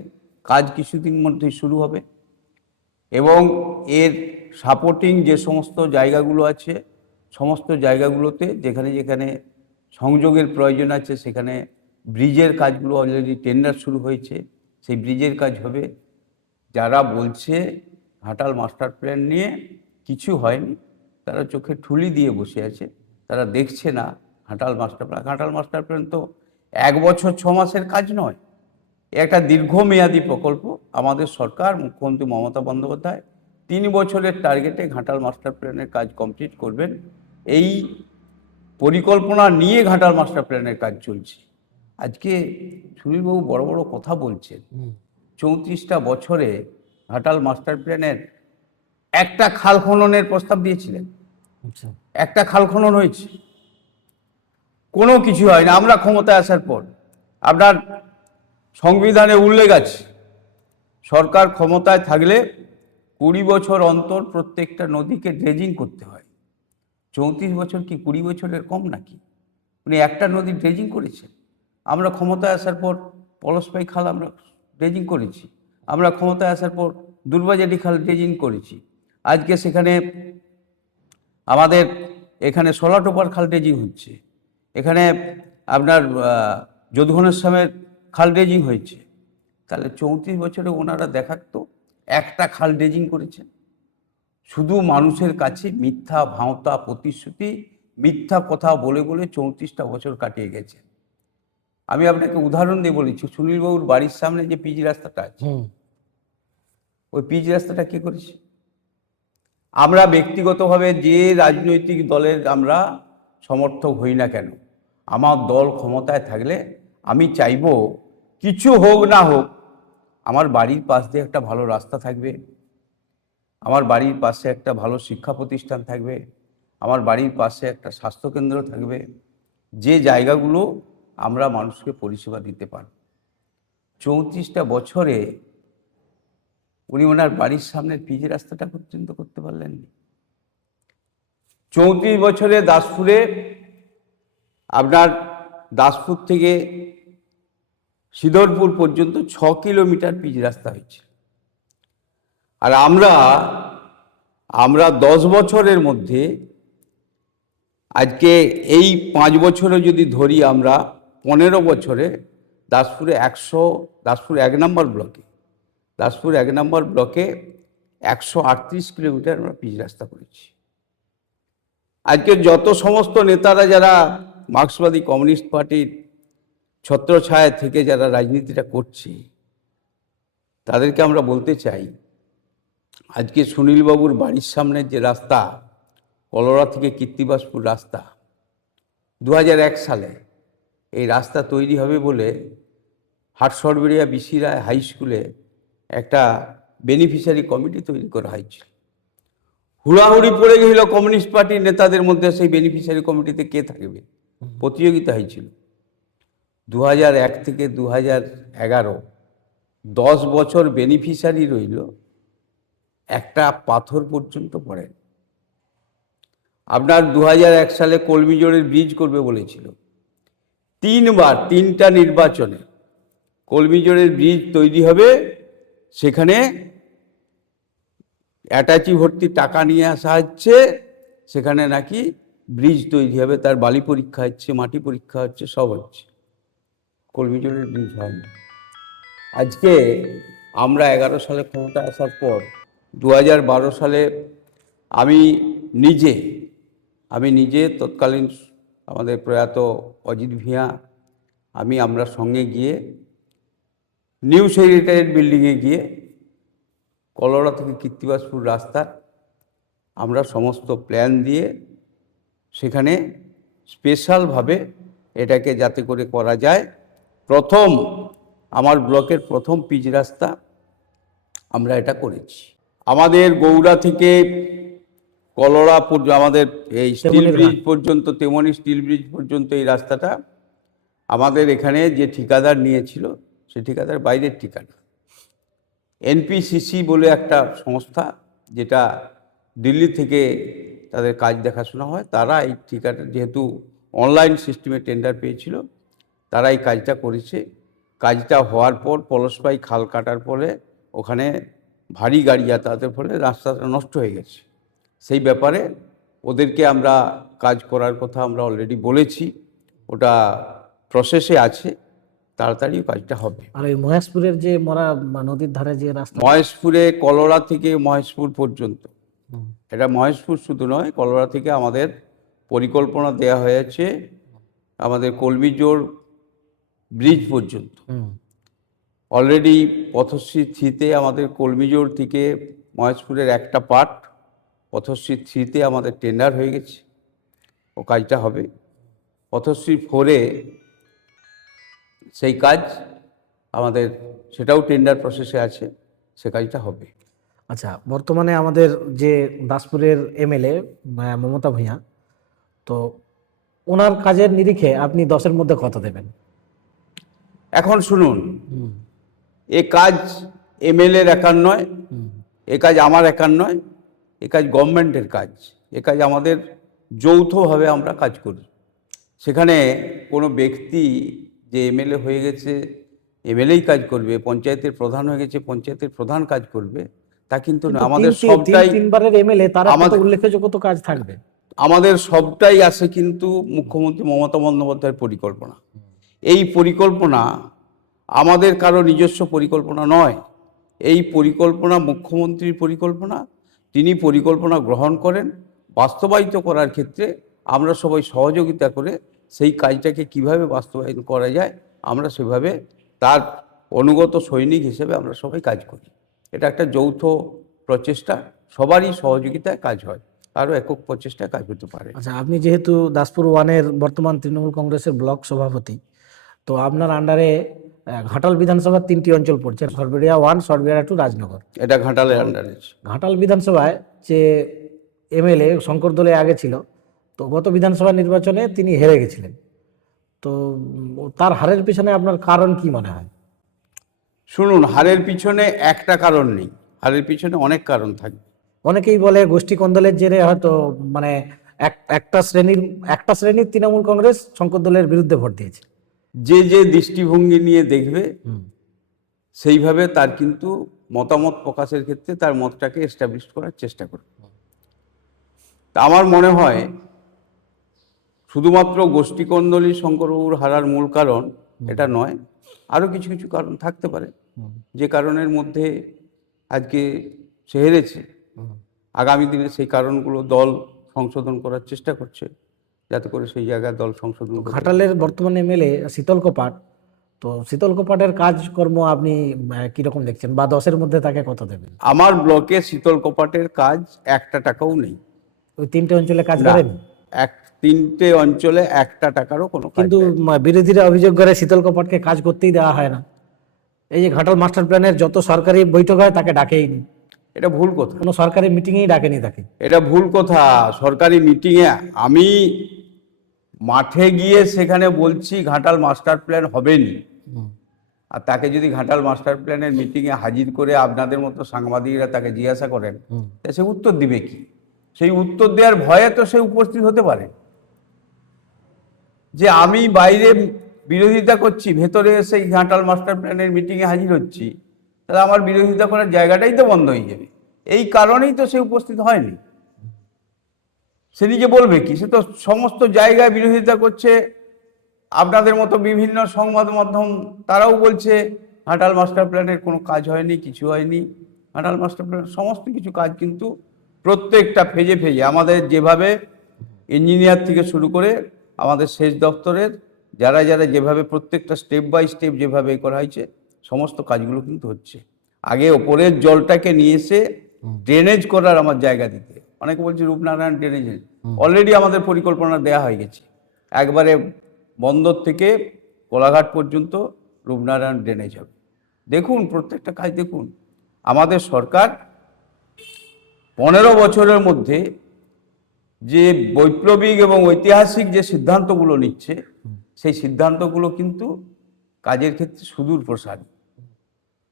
কাজ কিছুদিন মধ্যেই শুরু হবে। এবং এর সাপোর্টিং যে সমস্ত জায়গাগুলো আছে, সমস্ত জায়গাগুলোতে যেখানে যেখানে সংযোগের প্রয়োজন আছে সেখানে ব্রিজের কাজগুলো অলরেডি টেন্ডার শুরু হয়েছে, সেই ব্রিজের কাজ হবে। যারা বলছে ঘাটাল মাস্টার প্ল্যান নিয়ে কিছু হয়নি, তারা চোখে ঠুলি দিয়ে বসে আছে, তারা দেখছে না ঘাটাল মাস্টার প্ল্যান তো 1 বছর 6 মাসের কাজ নয়, একটা দীর্ঘমেয়াদী প্রকল্প। আমাদের সরকার, মুখ্যমন্ত্রী মমতা বন্দ্যোপাধ্যায় 3 বছরের টার্গেটে ঘাটাল মাস্টার প্ল্যানের কাজ কমপ্লিট করবেন, এই পরিকল্পনা নিয়ে ঘাটাল মাস্টার প্ল্যানের কাজ চলছে। আজকে সুনীলবাবু বড় বড় কথা বলছেন, 34টা বছরে ঘাটাল মাস্টার প্ল্যানের একটা খাল খননের প্রস্তাব দিয়েছিলেন, আচ্ছা। একটা খাল খনন হয়েছে? কোনো কিছু হয় না। আমরা ক্ষমতায় আসার পর আপনার সংবিধানে উল্লেখ আছে, সরকার ক্ষমতায় থাকলে 20 বছর অন্তর প্রত্যেকটা নদীকে ড্রেজিং করতে হয়। 34 বছর কি 20 বছরের কম নাকি? উনি একটা নদী ড্রেজিং করেছেন। আমরা ক্ষমতায় আসার পর পলসপাই খাল আমরা ড্রেজিং করেছি। আমরা ক্ষমতায় আসার পর দুর্বাজাটি খাল ড্রেজিং করেছি। আজকে সেখানে আমাদের এখানে সোলাটোপার খাল ড্রেজিং হচ্ছে, এখানে আপনার যদুঘনেশ্বরের খাল ড্রেজিং হয়েছে। তাহলে 34 বছরে ওনারা দেখাতো একটা খাল ড্রেজিং করেছেন। শুধু মানুষের কাছে মিথ্যা ভাঁওতা প্রতিশ্রুতি, মিথ্যা কথা বলে বলে 34টা বছর কাটিয়ে গেছে। আমি আপনাকে উদাহরণ দিয়ে বলেছি, সুনীলবাবুর বাড়ির সামনে যে পিচ রাস্তাটা আছে, ওই পিচ রাস্তাটা কে করেছে? আমরা ব্যক্তিগতভাবে যে রাজনৈতিক দলের আমরা সমর্থক হই না কেন, আমার দল ক্ষমতায় থাকলে আমি চাইব কিছু হোক না হোক আমার বাড়ির পাশ দিয়ে একটা ভালো রাস্তা থাকবে, আমার বাড়ির পাশে একটা ভালো শিক্ষা প্রতিষ্ঠান থাকবে, আমার বাড়ির পাশে একটা স্বাস্থ্যকেন্দ্র থাকবে, যে জায়গাগুলো আমরা মানুষকে পরিষেবা দিতে পারব। 34টা বছরে উনি ওনার বাড়ির সামনের পিচ রাস্তাটা পর্যন্ত করতে পারলেন না। 34 বছরে দাসপুরে আপনার দাসপুর থেকে সিদরপুর পর্যন্ত 6 কিলোমিটার পিচ রাস্তা হয়েছে। আর আমরা 10 বছরের মধ্যে আজকে এই 5 বছরে যদি ধরি, আমরা 15 বছরে দাসপুরে দাসপুর 1 নম্বর ব্লকে 138 কিলোমিটার আমরা পিচ রাস্তা করেছি। আজকে যত সমস্ত নেতারা যারা মার্ক্সবাদী কমিউনিস্ট পার্টির ছত্রছায়া থেকে যারা রাজনীতিটা করছে, তাদেরকে আমরা বলতে চাই, আজকে সুনীলবাবুর বাড়ির সামনের যে রাস্তা, কলোরা থেকে কীর্তিবাসপুর রাস্তা, 2001 সালে এই রাস্তা তৈরি হবে বলে হাটসরবেরিয়া বিসি রায় হাই স্কুলে একটা বেনিফিশিয়ারি কমিটি তৈরি করা হয়েছিল। হুড়াহুড়ি পড়ে গেছিল কমিউনিস্ট পার্টির নেতাদের মধ্যে, সেই বেনিফিশিয়ারি কমিটিতে কে থাকবে, প্রতিযোগিতা হয়েছিল। 2001 থেকে 2011 10 বছর বেনিফিশিয়ারি রইল, একটা পাথর পর্যন্ত পড়ে। আপনার 2001 সালে কলমিজোড়ের ব্রিজ করবে বলেছিল, 3টা নির্বাচনে কলমিজোড়ের ব্রিজ তৈরি হবে, সেখানে অ্যাটাচি ভর্তি টাকা নিয়ে আসা হচ্ছে, সেখানে নাকি ব্রিজ তৈরি হবে, তার বালি পরীক্ষা হচ্ছে, মাটি পরীক্ষা হচ্ছে, সব হচ্ছে। কলমিজোড়ের ব্রিজ হয়নি। আজকে আমরা 11 সালে ক্ষমতা আসার পর 2012 সালে আমি নিজে তৎকালীন আমাদের প্রয়াত অজিত ভিয়া, আমরা সঙ্গে গিয়ে নিউ সেক্রেটারিয়েট বিল্ডিংয়ে গিয়ে কলোরা থেকে কীর্তিবাসপুর রাস্তার আমরা সমস্ত প্ল্যান দিয়ে সেখানে স্পেশালভাবে এটাকে যাতে করে করা যায়, আমার ব্লকের প্রথম পিচ রাস্তা আমরা এটা করেছি। আমাদের গৌড়া থেকে কলোরা আমাদের এই স্টিল ব্রিজ পর্যন্ত, তেমনি স্টিল ব্রিজ পর্যন্ত এই রাস্তাটা আমাদের এখানে যে ঠিকাদার নিয়েছিল, সে ঠিকাদার বাইরের ঠিকাদার, এনপিসিসি বলে একটা সংস্থা, যেটা দিল্লি থেকে তাদের কাজ দেখাশোনা হয়, তারা এই ঠিকাদার, যেহেতু অনলাইন সিস্টেমে টেন্ডার পেয়েছিল, তারা এই কাজটা করেছে। কাজটা হওয়ার পর পলসপাই খাল কাটার ফলে ওখানে ভারী গাড়ি যাতায়াতের ফলে রাস্তাটা নষ্ট হয়ে গেছে। সেই ব্যাপারে ওদেরকে আমরা কাজ করার কথা আমরা অলরেডি বলেছি, ওটা প্রসেসে আছে, তাড়াতাড়ি কাজটা হবে। আর ওই মহেশপুরের যে নদীর ধারে যে রাস্তা, মহেশপুরে কলোরা থেকে মহেশপুর পর্যন্ত, এটা মহেশপুর শুধু নয়, কলোরা থেকে আমাদের পরিকল্পনা দেয়া হয়েছে আমাদের কলমিজোড় ব্রিজ পর্যন্ত। অলরেডি পথশ্রী 3-তে আমাদের কলমিজোড় থেকে মহেশপুরের একটা পার্ট পথশ্রী 3-তে আমাদের টেন্ডার হয়ে গেছে, ও কাজটা হবে। পথশ্রী 4-এ সেই কাজ আমাদের, সেটাও টেন্ডার প্রসেসে আছে, সে কাজটা হবে। আচ্ছা, বর্তমানে আমাদের যে দাসপুরের এমএলএ মমতা ভূঁইয়া, তো ওনার কাজের নিরিখে আপনি 10-এর মধ্যে কত দেবেন? এখন শুনুন, এ কাজ এমএলএর একার নয়, এ কাজ আমার একার নয়, এ কাজ গভর্নমেন্টের কাজ। এ কাজ আমাদের যৌথভাবে আমরা কাজ করি। সেখানে কোনো ব্যক্তি যে এমএলএ হয়ে গেছে এমএলএই কাজ করবে, পঞ্চায়েতের প্রধান হয়ে গেছে পঞ্চায়েতের প্রধান কাজ করবে, তা কিন্তু না। আমাদের সবটাই তিনবারের এমএলএ, তারা কত উল্লেখযোগ্য তো কাজ থাকবে। আমাদের সবটাই আসে কিন্তু মুখ্যমন্ত্রী মমতা বন্দ্যোপাধ্যায়ের পরিকল্পনা। এই পরিকল্পনা আমাদের কারো নিজস্ব পরিকল্পনা নয়, এই পরিকল্পনা মুখ্যমন্ত্রীর পরিকল্পনা। তিনি পরিকল্পনা গ্রহণ করেন, বাস্তবায়িত করার ক্ষেত্রে আমরা সবাই সহযোগিতা করে সেই কাজটাকে কিভাবে বাস্তবায়ন করা যায় আমরা সেভাবে তার অনুগত সৈনিক হিসেবে আমরা সবাই কাজ করি। এটা একটা যৌথ প্রচেষ্টা, সবারই সহযোগিতায় কাজ হয়, আরও একক প্রচেষ্টায় কাজ হতে পারে। আচ্ছা, আপনি যেহেতু দাসপুর ওয়ানের বর্তমান তৃণমূল কংগ্রেসের ব্লক সভাপতি, তো আপনার আন্ডারে ঘাটাল বিধানসভার 3টি অঞ্চল পড়ছে, সরবেড়িয়া 1, সরবেড়িয়া 2, রাজনগর। এটা ঘাটালের আন্ডারে। ঘাটাল বিধানসভায় যে এমএলএ শঙ্কর দলে আগে ছিল, তো গত বিধানসভা নির্বাচনে তিনি হেরে গেছিলেন। তো তার হারের পিছনে আপনার কারণ কি মনে হয়? শুনুন, হারের পিছনে একটা কারণ নেই, হারের পিছনে অনেক কারণ থাকবে। অনেকেই বলে গোষ্ঠী কোন্দলের জেরে হয়তো মানে একটা শ্রেণীর তৃণমূল কংগ্রেস শঙ্কর দলের বিরুদ্ধে ভোট দিয়েছে। যে যে দৃষ্টিভঙ্গি নিয়ে দেখবে সেইভাবে তার কিন্তু মতামত প্রকাশের ক্ষেত্রে তার মতটাকে এস্টাবলিশ করার চেষ্টা করবে। তা আমার মনে হয় শুধুমাত্র গোষ্ঠীকন্দলী শঙ্করবাবুর হারার মূল কারণ এটা নয়, আরও কিছু কিছু কারণ থাকতে পারে, যে কারণের মধ্যে আজকে সে হেরেছে। আগামী দিনে সেই কারণগুলো দল সংশোধন করার চেষ্টা করছে, যাতে করে সেই জায়গায় দল সংশোধন করতে পারে। ঘাটালের বর্তমান এমএলএ শীতল কপাট, তো শীতল কপাটের কাজকর্ম আপনি কিরকম দেখছেন, বা 10-এর মধ্যে তাকে কত দেবেন? আমার ব্লকে শীতল কপাটের কাজ একটা টাকাও নেই। ওই 3টে অঞ্চলে কাজ না, করেন? 3টে অঞ্চলে একটা টাকারও কোনো কাজ কিন্তু নেই। বিরোধীরা অভিযোগ করে শীতল কপাটকে কাজ করতেই দেওয়া হয় না। এই যে ঘাটাল মাস্টার প্ল্যানের যত সরকারি বৈঠক হয় তাকে ডাকেইনি, এটা ভুল কথা, কোনো সরকারি মিটিংয়েই ডাকেনি তাকে। এটা ভুল কথা। সরকারি মিটিংয়ে আমি মাঠে গিয়ে সেখানে বলছি ঘাটাল মাস্টার প্ল্যান হবেনি, আর তাকে যদি ঘাটাল মাস্টার প্ল্যানের মিটিংয়ে হাজির করে আপনাদের মতো সাংবাদিকরা তাকে জিজ্ঞাসা করেন, তা সে উত্তর দিবে কি? সেই উত্তর দেওয়ার ভয়ে তো সে উপস্থিত হতে পারে। যে আমি বাইরে বিরোধিতা করছি, ভেতরে এসে ঘাটাল মাস্টার প্ল্যানের মিটিংয়ে হাজির হচ্ছি, তাহলে আমার বিরোধিতা করার জায়গাটাই তো বন্ধ হয়ে যাবে। এই কারণেই তো সে উপস্থিত হয়নি। সে নিজে বলবে কি? সে তো সমস্ত জায়গায় বিরোধিতা করছে। আপনাদের মতো বিভিন্ন সংবাদ মাধ্যম তারাও বলছে ঘাটাল মাস্টার প্ল্যানের কোনো কাজ হয়নি, কিছু হয়নি। ঘাটাল মাস্টার প্ল্যান সমস্ত কিছু কাজ কিন্তু প্রত্যেকটা ফেজে ফেজে আমাদের যেভাবে ইঞ্জিনিয়ার থেকে শুরু করে আমাদের সেচ দপ্তরের যারা যারা যেভাবে প্রত্যেকটা স্টেপ বাই স্টেপ যেভাবে করা হয়েছে সমস্ত কাজগুলো কিন্তু হচ্ছে। আগে ওপরের জলটাকে নিয়ে এসে ড্রেনেজ করার আমার জায়গা দিতে, অনেকে বলছে রূপনারায়ণ ড্রেনেজের অলরেডি আমাদের পরিকল্পনা দেয়া হয়ে গেছে। একবারে বন্দর থেকে কোলাঘাট পর্যন্ত রূপনারায়ণ ড্রেনেজ হবে। দেখুন প্রত্যেকটা কাজ দেখুন। আমাদের সরকার 15 বছরের মধ্যে যে বৈপ্লবিক এবং ঐতিহাসিক যে সিদ্ধান্তগুলো নিচ্ছে সেই সিদ্ধান্তগুলো কিন্তু কাজের ক্ষেত্রে সুদূর প্রসারী।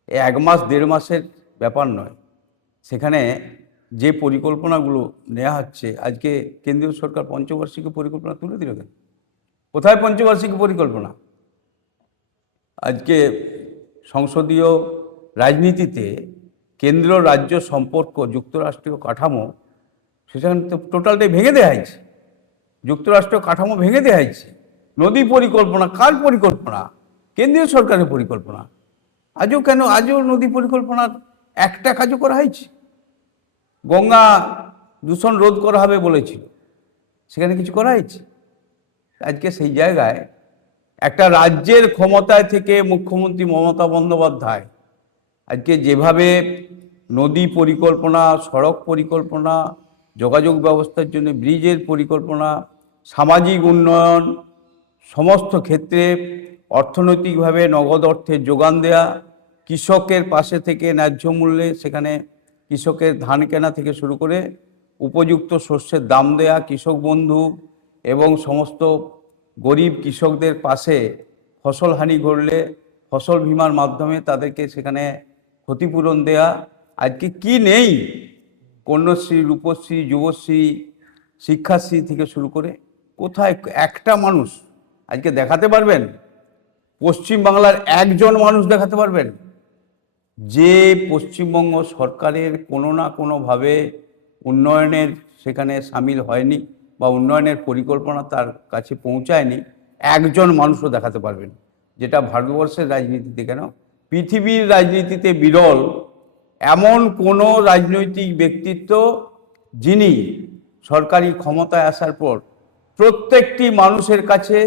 1 মাস 1.5 মাসের ব্যাপার নয়। সেখানে যে পরিকল্পনাগুলো নেওয়া হচ্ছে, আজকে কেন্দ্রীয় সরকার পঞ্চবার্ষিকী পরিকল্পনা তুলে দিল কেন? কোথায় পঞ্চবার্ষিকী পরিকল্পনা? আজকে সংসদীয় রাজনীতিতে কেন্দ্র রাজ্য সম্পর্ক, যুক্তরাষ্ট্রীয় কাঠামো, সেখানে তো টোটালটাই ভেঙে দেওয়া হয়েছে। যুক্তরাষ্ট্রীয় কাঠামো ভেঙে দেওয়া হয়েছে। নদী পরিকল্পনা কার পরিকল্পনা? কেন্দ্রীয় সরকারের পরিকল্পনা। আজও নদী পরিকল্পনার একটা কাজও করা হয়েছে? গঙ্গা দূষণ রোধ করা হবে বলেছিল, সেখানে কিছু করা হয়েছে? আজকে সেই জায়গায় একটা রাজ্যের ক্ষমতায় থেকে মুখ্যমন্ত্রী মমতা বন্দ্যোপাধ্যায় আজকে যেভাবে নদী পরিকল্পনা, সড়ক পরিকল্পনা, যোগাযোগ ব্যবস্থার জন্য ব্রিজের পরিকল্পনা, সামাজিক উন্নয়ন, সমস্ত ক্ষেত্রে অর্থনৈতিকভাবে নগদ অর্থের যোগান দেয়া, কৃষকের পাশে থেকে ন্যায্য মূল্যে সেখানে কৃষকের ধান কেনা থেকে শুরু করে উপযুক্ত শস্যের দাম দেয়া, কৃষক বন্ধু এবং সমস্ত গরিব কৃষকদের পাশে ফসল হানি ঘটলে ফসল বীমার মাধ্যমে তাদেরকে সেখানে ক্ষতিপূরণ দেয়া। আজকে কি নেই, কন্যাশ্রী, রূপশ্রী, যুবশ্রী, শিক্ষাশ্রী থেকে শুরু করে কোথায় একটা মানুষ আজকে দেখাতে পারবেন? পশ্চিমবাংলার একজন মানুষ দেখাতে পারবেন যে পশ্চিমবঙ্গ সরকারের কোনো না কোনোভাবে উন্নয়নের সেখানে সামিল হয়নি বা উন্নয়নের পরিকল্পনা তার কাছে পৌঁছায়নি? একজন মানুষও দেখাতে পারবেন। যেটা ভারতবর্ষের রাজনীতিতে কেন, পৃথিবীর রাজনীতিতে বিরল এমন কোনো রাজনৈতিক ব্যক্তিত্ব যিনি সরকারি ক্ষমতায় আসার পর প্রত্যেকটি মানুষের কাছে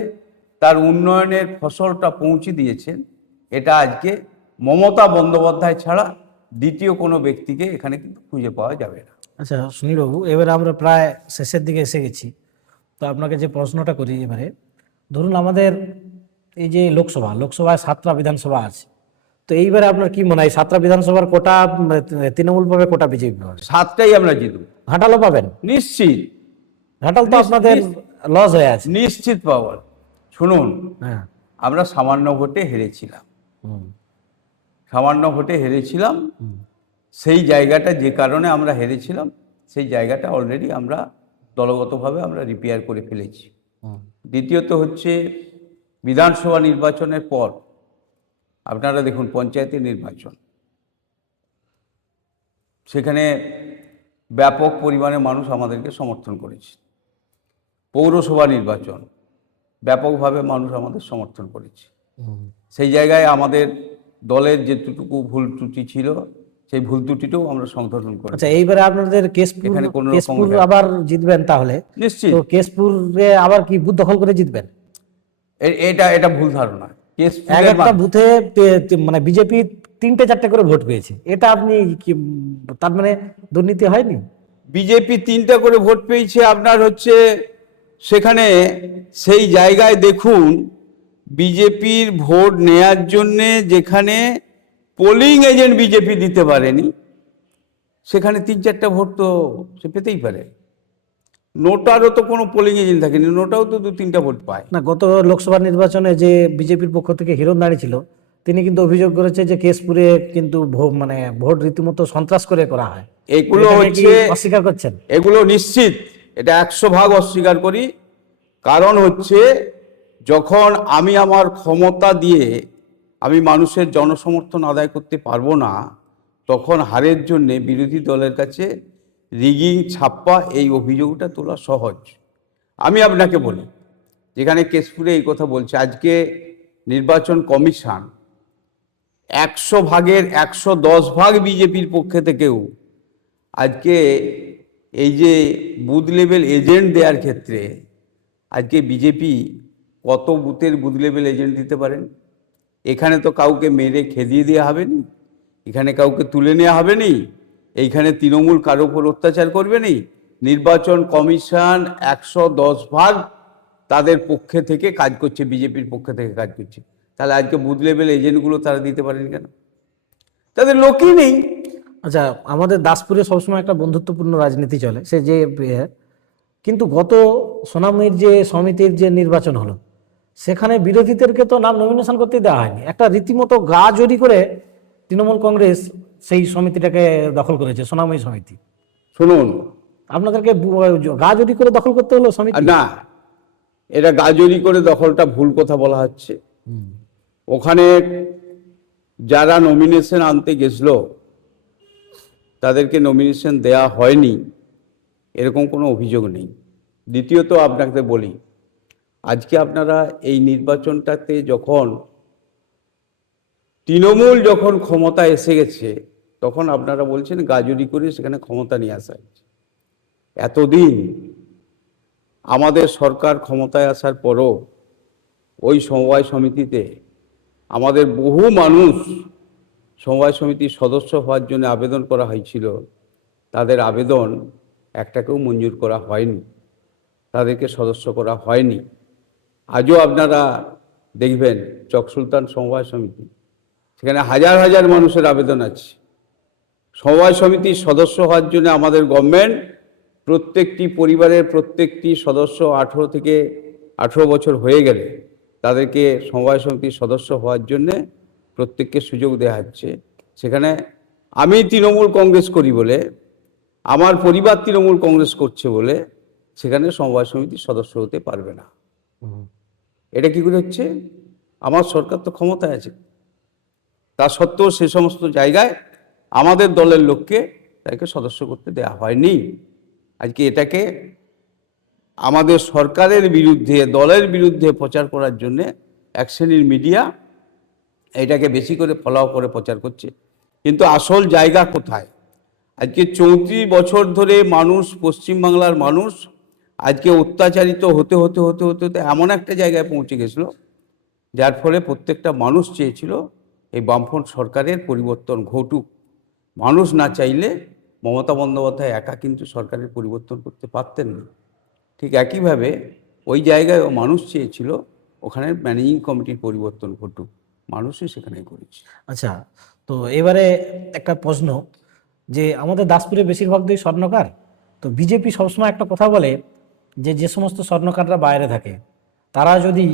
তার উন্নয়নের ফসলটা পৌঁছে দিয়েছেন। এটা আজকে মমতা বন্দ্যোপাধ্যায় ছাড়া দ্বিতীয় কোনো ব্যক্তিকে এখানে কিন্তু খুঁজে পাওয়া যাবে না। আচ্ছা সুনীলবাবু, এবারে আমরা প্রায় শেষের দিকে এসে গেছি। তো আপনাকে যে প্রশ্নটা করি এবারে, ধরুন আমাদের এই যে লোকসভায় 7টা বিধানসভা আছে, তো এইবারে আপনার কি মনে হয় 7টা বিধানসভার কোটা তৃণমূল পাবে, কোটা বিজেপি পাবে? 7টাই আমরা জিতব ঘাটালও পাবেন? নিশ্চিত। ঘাটাল তো আপনাদের লস হয়ে আছে। নিশ্চিত পাওয়ার। শুনুন, হ্যাঁ। আমরা সামান্য ভোটে হেরেছিলাম, হুম। সামান্য ভোটে হেরেছিলাম। সেই জায়গাটা যে কারণে আমরা হেরেছিলাম, সেই জায়গাটা অলরেডি আমরা দলগতভাবে আমরা রিপেয়ার করে ফেলেছি। দ্বিতীয়ত হচ্ছে বিধানসভা নির্বাচনের পর আপনারা দেখুন পঞ্চায়েতের নির্বাচন, সেখানে ব্যাপক পরিমাণে মানুষ আমাদেরকে সমর্থন করেছে। পৌরসভা নির্বাচন ব্যাপকভাবে মানুষ আমাদের সমর্থন করেছে। সেই জায়গায় আমাদের দলের যেটুকু ভুল ত্রুটি ছিল সেই ভুল ত্রুটিটাও আমরা সংশোধন করি। আচ্ছা, এইবারে আপনাদের কেশপুর এখানে কোনো রকম কেশপুর আবার জিতবেন তাহলে? নিশ্চিত। তো কেশপুরে আবার কি বুথ দখল করে জিতবেন? এটা ভুল ধারণা। এক একটা বুথে মানে বিজেপি 3টে-4টে করে ভোট পেয়েছে, এটা আপনি কি তার মানে দুর্নীতি হয়নি? বিজেপি 3টা করে ভোট পেয়েছে আপনার হচ্ছে সেখানে, সেই জায়গায় দেখুন বিজেপির ভোট নেয়ার জন্যে যেখানে পোলিং এজেন্ট বিজেপি দিতে পারেনি, সেখানে 3-4টা ভোট তো সে পেতেই পারে। নোটারও তো কোনো পোলিং এজেন্ট থাকেনি, নোটাও তো 2-3টা ভোট পায় না, গত লোকসভা নির্বাচনে যে বিজেপির পক্ষ থেকে হিরণ দাঁড়িয়েছিল, তিনি কিন্তু অভিযোগ করেছে যে কেশপুরে কিন্তু মানে ভোট রীতিমতো সন্ত্রাস করে করা হয়। এগুলো এটাকে কি হচ্ছে অস্বীকার করছেন? এগুলো নিশ্চিত, এটা 100% অস্বীকার করি। কারণ হচ্ছে যখন আমি আমার ক্ষমতা দিয়ে আমি মানুষের জনসমর্থন আদায় করতে পারবো না, তখন হারের জন্যে বিরোধী দলের কাছে রিগিং, ছাপ্পা এই অভিযোগটা তোলা সহজ। আমি আপনাকে বলি, যেখানে কেশপুরে এই কথা বলছে, আজকে নির্বাচন কমিশন 100 ভাগের 110 ভাগ বিজেপির পক্ষে থেকেও আজকে এই যে বুথ লেভেল এজেন্ট দেওয়ার ক্ষেত্রে আজকে বিজেপি কত বুথের বুথ লেভেল এজেন্ট দিতে পারেন? এখানে তো কাউকে মেরে খেদিয়ে দেওয়া হবে নি, এখানে কাউকে তুলে নেওয়া হবে নি, এইখানে তৃণমূল কারো উপর অত্যাচার করবে নি। নির্বাচন কমিশন 110 ভাগ তাদের পক্ষে থেকে কাজ করছে, বিজেপির পক্ষে থেকে কাজ করছে। তাহলে আজকে বুথ লেভেল এজেন্টগুলো তারা দিতে পারেন কেন? তাদের লোকই নেই। আচ্ছা, আমাদের দাসপুরে সবসময় একটা বন্ধুত্বপূর্ণ রাজনীতি চলে, সে যে কিন্তু গত সোনামুড়ির যে সমিতির যে নির্বাচন হলো, সেখানে বিরোধীদেরকে তো নাম নমিনেশন করতে দেওয়া হয়নি। একটা রীতিমতো গা জড়ি করে তৃণমূল কংগ্রেস সেই সমিতিটাকে দখল করেছে, সোনামুড়ি সমিতি। শুনুন, আপনাদেরকে গা জড়ি করে দখল করতে হলো সমিতি? না, এটা গাজরি করে দখলটা ভুল কথা বলা হচ্ছে। ওখানে যারা নমিনেশন আনতে গেছিল তাদেরকে নমিনেশন দেয়া হয়নি, এরকম কোনো অভিযোগ নেই। দ্বিতীয়ত আপনাকে বলি, আজকে আপনারা এই নির্বাচনটাতে যখন তৃণমূল যখন ক্ষমতা এসে গেছে, তখন আপনারা বলছেন গাজরি করে সেখানে ক্ষমতা নিয়ে আসা হয়েছে। এতদিন আমাদের সরকার ক্ষমতায় আসার পরও ওই সমবায় সমিতিতে আমাদের বহু মানুষ সমবায় সমিতির সদস্য হওয়ার জন্য আবেদন করা হয়েছিল, তাদের আবেদন একটাকেও মঞ্জুর করা হয়নি, তাদেরকে সদস্য করা হয়নি। আজও আপনারা দেখবেন চক সুলতান সমবায় সমিতি, সেখানে হাজার হাজার মানুষের আবেদন আছে, সমবায় সমিতির সদস্য হওয়ার জন্য আমাদের গভর্নমেন্ট প্রত্যেকটি পরিবারের প্রত্যেকটি সদস্য 18 বছর হয়ে গেলে তাদেরকে সমবায় সমিতির সদস্য হওয়ার জন্যে প্রত্যেককে সুযোগ দেওয়া হচ্ছে। সেখানে আমি তৃণমূল কংগ্রেস করি বলে, আমার পরিবার তৃণমূল কংগ্রেস করছে বলে সেখানে সমবায় সমিতির সদস্য হতে পারবে না। এটা কি করে হচ্ছে? আমার সরকার তো ক্ষমতায় আছে, তা সত্ত্বেও সে সমস্ত জায়গায় আমাদের দলের লোককে তাকে সদস্য করতে দেওয়া হয়নি। আজকে এটাকে আমাদের সরকারের বিরুদ্ধে, দলের বিরুদ্ধে প্রচার করার জন্যে এক শ্রেণীর মিডিয়া এটাকে বেশি করে ফলাও করে প্রচার করছে। কিন্তু আসল জায়গা কোথায়? আজকে 34 বছর ধরে মানুষ, পশ্চিমবাংলার মানুষ আজকে অত্যাচারিত হতে হতে হতে হতে হতে এমন একটা জায়গায় পৌঁছে গেছিল, যার ফলে প্রত্যেকটা মানুষ চেয়েছিল এই বামফ্রন্ট সরকারের পরিবর্তন ঘটুক। মানুষ না চাইলে মমতা বন্দ্যোপাধ্যায় একা কিন্তু সরকারের পরিবর্তন করতে পারতেন না। ঠিক একইভাবে ওই জায়গায় মানুষ চেয়েছিল ওখানে ম্যানেজিং কমিটির পরিবর্তন ঘটুক, মানুষই সেখানে করেছে। আচ্ছা, তো এবারে একটা প্রশ্ন, যে আমাদের দাসপুরে বেশিরভাগই স্বর্ণকার, তো বিজেপি সবসময় একটা কথা বলে যে যে সমস্ত স্বর্ণকাররা বাইরে থাকে তারা যদি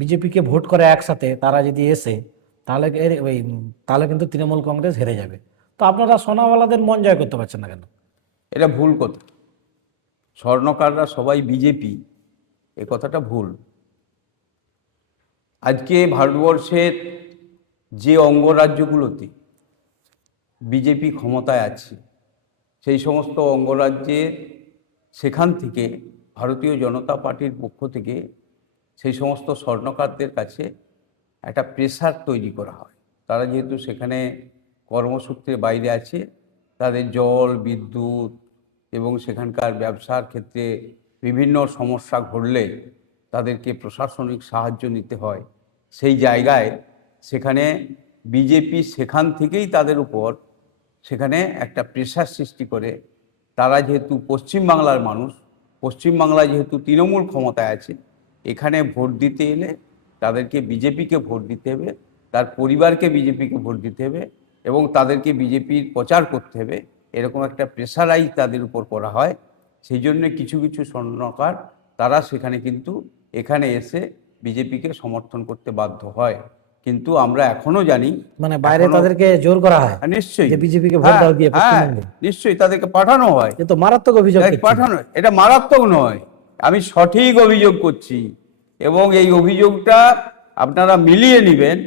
বিজেপিকে ভোট করে একসাথে, তারা যদি এসে তাহলে তাহলে কিন্তু তৃণমূল কংগ্রেস হেরে যাবে। তো আপনারা সোনাওয়ালাদের মন জয় করতে পারছেন না কেন? এটা ভুল কথা। স্বর্ণকাররা সবাই বিজেপি, এ কথাটা ভুল। আজকে ভারতবর্ষের যে অঙ্গরাজ্যগুলোতে বিজেপি ক্ষমতায় আছে সেই সমস্ত অঙ্গরাজ্যের সেখান থেকে ভারতীয় জনতা পার্টির পক্ষ থেকে সেই সমস্ত স্বর্ণকারদের কাছে একটা প্রেসার তৈরি করা হয়। তারা যেহেতু সেখানে কর্মসূত্রে বাইরে আছে, তাদের জল, বিদ্যুৎ এবং সেখানকার ব্যবসার ক্ষেত্রে বিভিন্ন সমস্যা ঘটলে তাদেরকে প্রশাসনিক সাহায্য নিতে হয়। সেই জায়গায় সেখানে বিজেপি সেখান থেকেই তাদের উপর সেখানে একটা প্রেসার সৃষ্টি করে। তারা যেহেতু পশ্চিমবাংলার মানুষ, পশ্চিমবাংলায় যেহেতু তৃণমূল ক্ষমতায় আছে, এখানে ভোট দিতে এলে তাদেরকে বিজেপিকে ভোট দিতে হবে, তার পরিবারকে বিজেপিকে ভোট দিতে হবে এবং তাদেরকে বিজেপির প্রচার করতে হবে, এরকম একটা প্রেসারাইজ তাদের উপর করা হয়। সেই জন্য কিছু কিছু স্বর্ণকার তারা সেখানে কিন্তু এখানে এসে বিজেপিকে সমর্থন করতে বাধ্য হয়। কিন্তু আমরা এখনো জানি, মানে বাইরে তাদেরকে জোর করা হয় নিশ্চয়ই, যে বিজেপিকে ভোট দাও দিয়ে পশ্চিমবঙ্গে। নিশ্চয়ই তাদেরকে পাঠানো হয়। এ তো মারাত্মক অভিযোগ দেখ, দেখছি। পাঠানো, এটা মারাত্মক নয়, আমি সঠিক অভিযোগ করছি এবং এই অভিযোগটা আপনারা মিলিয়ে নেবেন।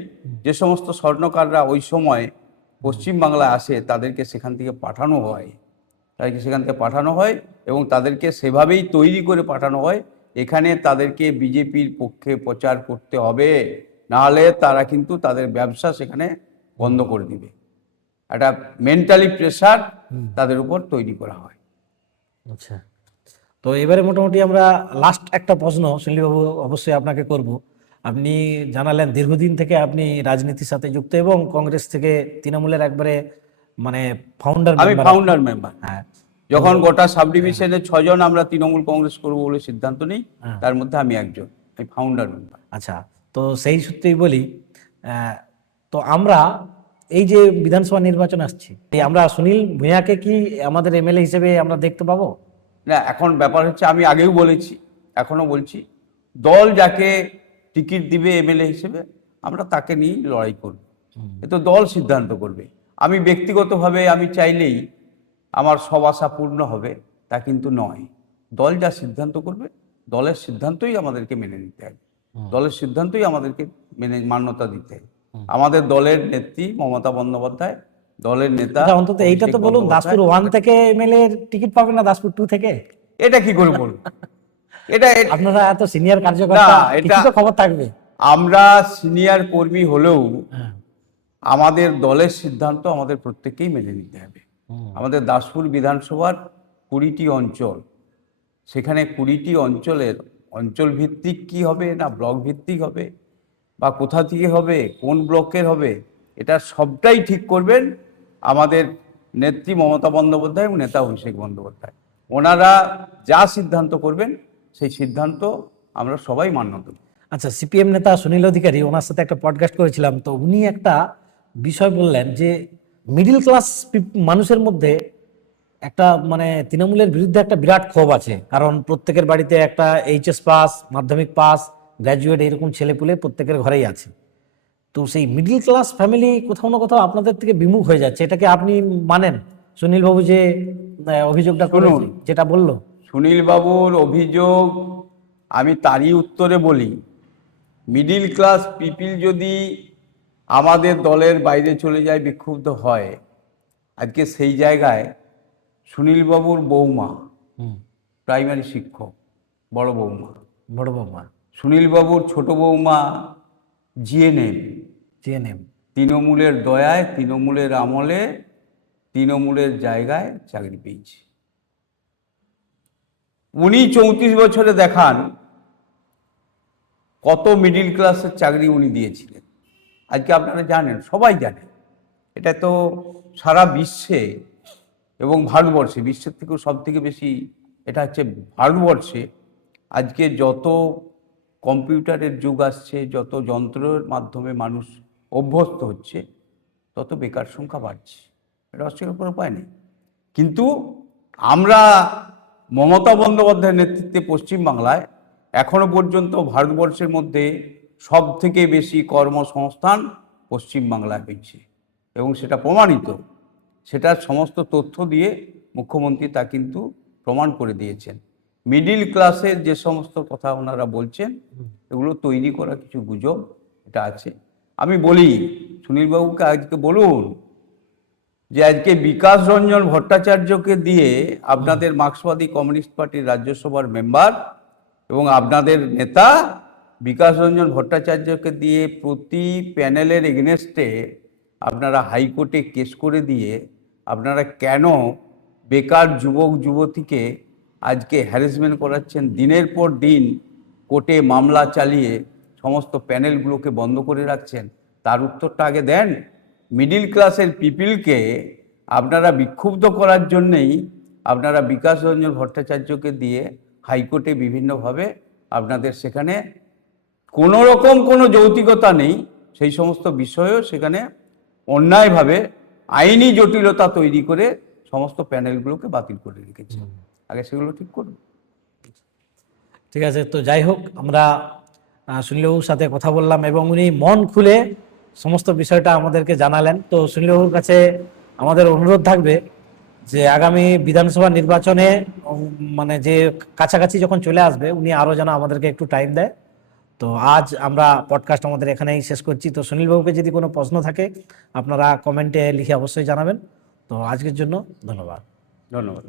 যে সমস্ত স্বর্ণকাররা ওই সময় পশ্চিমবাংলায় আসে তাদেরকে সেখান থেকে পাঠানো হয়, তাদেরকে সেখান থেকে পাঠানো হয় এবং তাদেরকে সেভাবেই তৈরি করে পাঠানো হয়। এখানে তাদেরকে বিজেপির পক্ষে প্রচার করতে হবে, নাহলে তারা কিন্তু তাদের ব্যবসা সেখানে বন্ধ করে দিবে। একটা মেন্টালি প্রেসার তাদের উপর তৈরি করা হয়। আচ্ছা, তো এবারে মোটামুটি আমরা লাস্ট একটা প্রশ্ন সুনীলবাবু অবশ্যই আপনাকে করব। আপনি জানালেন দীর্ঘদিন থেকে আপনি রাজনীতির সাথে যুক্ত এবং কংগ্রেস থেকে তৃণমূলের একবারে মানে ফাউন্ডার আমি মেম্বার। Founder member. হ্যাঁ, যখন গোটা সাব ডিভিশনে 6 জন আমরা তৃণমূল কংগ্রেস করবো বলে সিদ্ধান্ত নিই, হ্যাঁ। তার মধ্যে আমি একজন, আমি ফাউন্ডার মেম্বার। আচ্ছা, তো সেই সূত্রেই বলি, তো আমরা এই যে বিধানসভা নির্বাচন আসছে, এই আমরা সুনীল ভূঁইয়াকে কি আমাদের এমএলএ হিসেবে আমরা দেখতে পাবো? না, এখন ব্যাপার হচ্ছে, আমি আগেও বলেছি, এখনো বলছি, দল যাকে টিকিট দিবে এমএলএ হিসেবে আমরা তাকে নিয়েই লড়াই করব। এ তো দল সিদ্ধান্ত করবে। আমি ব্যক্তিগতভাবে আমি চাইলেই আমার সব আশা পূর্ণ হবে তা কিন্তু নয়। দল যা সিদ্ধান্ত করবে, দলের সিদ্ধান্তই আমাদেরকে মেনে নিতে হবে, দলের সিদ্ধান্তই আমাদেরকে মান্যতা দিতে হবে। আমাদের দলের নেত্রী মমতা বন্দ্যোপাধ্যায়, দলের নেতা আচ্ছা, অন্তত এইটা তো বলুন, দাসপুর 1 থেকে এমএলএ টিকিট পাবেন না দাসপুর 2 থেকে? এটা কি করে বলবো? এটা আপনারা এত সিনিয়র কার্যকর্তা, কিছু তো খবর থাকবে। আমরা সিনিয়র কর্মী হলেও হ্যাঁ। আমাদের দলের সিদ্ধান্ত আমাদের প্রত্যেককেই মেনে নিতে হবে। আমাদের দাসপুর বিধানসভার 20টি অঞ্চল, সেখানে 20টি অঞ্চলের অঞ্চল ভিত্তিক কি হবে না ব্লক ভিত্তিক হবে বা কোথা থেকে হবে, কোন ব্লকের হবে, এটা সবটাই ঠিক করবেন আমাদের নেত্রী মমতা বন্দ্যোপাধ্যায় এবং নেতা অভিষেক বন্দ্যোপাধ্যায়। ওনারা যা সিদ্ধান্ত করবেন সেই সিদ্ধান্ত আমরা সবাই মান্য করব। আচ্ছা, সিপিএম নেতা সুনীল অধিকারী, ওনার সাথে একটা পডকাস্ট করেছিলাম, তো উনি একটা বিষয় বললেন যে মিডিল ক্লাস মানুষের মধ্যে একটা মানে তৃণমূলের বিরুদ্ধে একটা বিরাট ক্ষোভ আছে, কারণ প্রত্যেকের বাড়িতে একটা এইচএস পাস, মাধ্যমিক পাস, গ্র্যাজুয়েট এরকম ছেলেপুলে প্রত্যেকের ঘরেই আছে। তো সেই মিডিল ক্লাস ফ্যামিলি কোথাও না কোথাও আপনাদের থেকে বিমুখ হয়ে যাচ্ছে, এটাকে আপনি মানেন? সুনীল বাবু যে অভিযোগটা করেছে, যেটা বললো। সুনীল বাবুর অভিযোগ, আমি তারই উত্তরে বলি, মিডিল ক্লাস পিপিল যদি আমাদের দলের বাইরে চলে যায়, বিক্ষুব্ধ হয়, আজকে সেই জায়গায় সুনীলবাবুর বৌমা প্রাইমারি শিক্ষক, বড় বৌমা, বড় বৌমা সুনীলবাবুর ছোট বৌমা জিএনএম, জিএনএম, তৃণমূলের দয়ায়, তৃণমূলের আমলে, তৃণমূলের জায়গায় চাকরি পেয়েছে। উনি 34 বছরে দেখান কত মিডিল ক্লাসের চাকরি উনি দিয়েছিলেন। আজকে আপনারা জানেন, সবাই জানেন, এটা তো সারা বিশ্বে এবং ভারতবর্ষে, বিশ্বের থেকেও সব থেকে বেশি এটা হচ্ছে ভারতবর্ষে। আজকে যত কম্পিউটারের যুগ আসছে, যত যন্ত্রের মাধ্যমে মানুষ অভ্যস্ত হচ্ছে, তত বেকার সংখ্যা বাড়ছে, এটা অস্বীকার করার উপায় নেই। কিন্তু আমরা মমতা বন্দ্যোপাধ্যায়ের নেতৃত্বে পশ্চিমবাংলায় এখনো পর্যন্ত ভারতবর্ষের মধ্যে সব থেকে বেশি কর্মসংস্থান পশ্চিমবাংলায় হয়েছে, এবং সেটা প্রমাণিত। সেটার সমস্ত তথ্য দিয়ে মুখ্যমন্ত্রী তা কিন্তু প্রমাণ করে দিয়েছেন। মিডিল ক্লাসের যে সমস্ত কথা ওনারা বলছেন, এগুলো তৈরি করা কিছু গুজব এটা আছে। আমি বলি সুনীলবাবুকে আজকে বলুন যে আজকে বিকাশ রঞ্জন ভট্টাচার্যকে দিয়ে, আপনাদের মার্ক্সবাদী কমিউনিস্ট পার্টির রাজ্যসভার মেম্বার এবং আপনাদের নেতা বিকাশ রঞ্জন ভট্টাচার্যকে দিয়ে প্রতি প্যানেলের এগেনস্টে আপনারা হাইকোর্টে কেস করে দিয়ে আপনারা কেন বেকার যুবক যুবতীকে আজকে হ্যারাসমেন্ট করাচ্ছেন? দিনের পর দিন কোর্টে মামলা চালিয়ে সমস্ত প্যানেলগুলোকে বন্ধ করে রাখছেন, তার উত্তরটা আগে দেন। মিডিল ক্লাসের পিপিলকে আপনারা বিক্ষুব্ধ করার জন্যেই আপনারা বিকাশ রঞ্জন ভট্টাচার্যকে দিয়ে হাইকোর্টে বিভিন্নভাবে আপনাদের সেখানে কোনো রকম কোনো যৌক্তিকতা নেই, সেই সমস্ত বিষয়েও সেখানে অন্যায়ভাবে আইনি জটিলতা তৈরি করে সমস্ত প্যানেলগুলোকে বাতিল করে রেখেছে। আগে সেগুলো ঠিক করুন। ঠিক আছে, তো যাই হোক, আমরা সুনীলবাবুর সাথে কথা বললাম এবং উনি মন খুলে সমস্ত বিষয়টা আমাদেরকে জানালেন। তো সুনীলবাবুর কাছে আমাদের অনুরোধ থাকবে যে আগামী বিধানসভা নির্বাচনে মানে যে কাছাকাছি যখন চলে আসবে, উনি আরও যেন আমাদেরকে একটু টাইম দেয়। তো আজ আমরা পডকাস্ট আমাদের এখানেই শেষ করছি। তো সুনীলবাবুকে যদি কোনো প্রশ্ন থাকে আপনারা কমেন্টে লিখে অবশ্যই জানাবেন। তো আজকের জন্য ধন্যবাদ। ধন্যবাদ।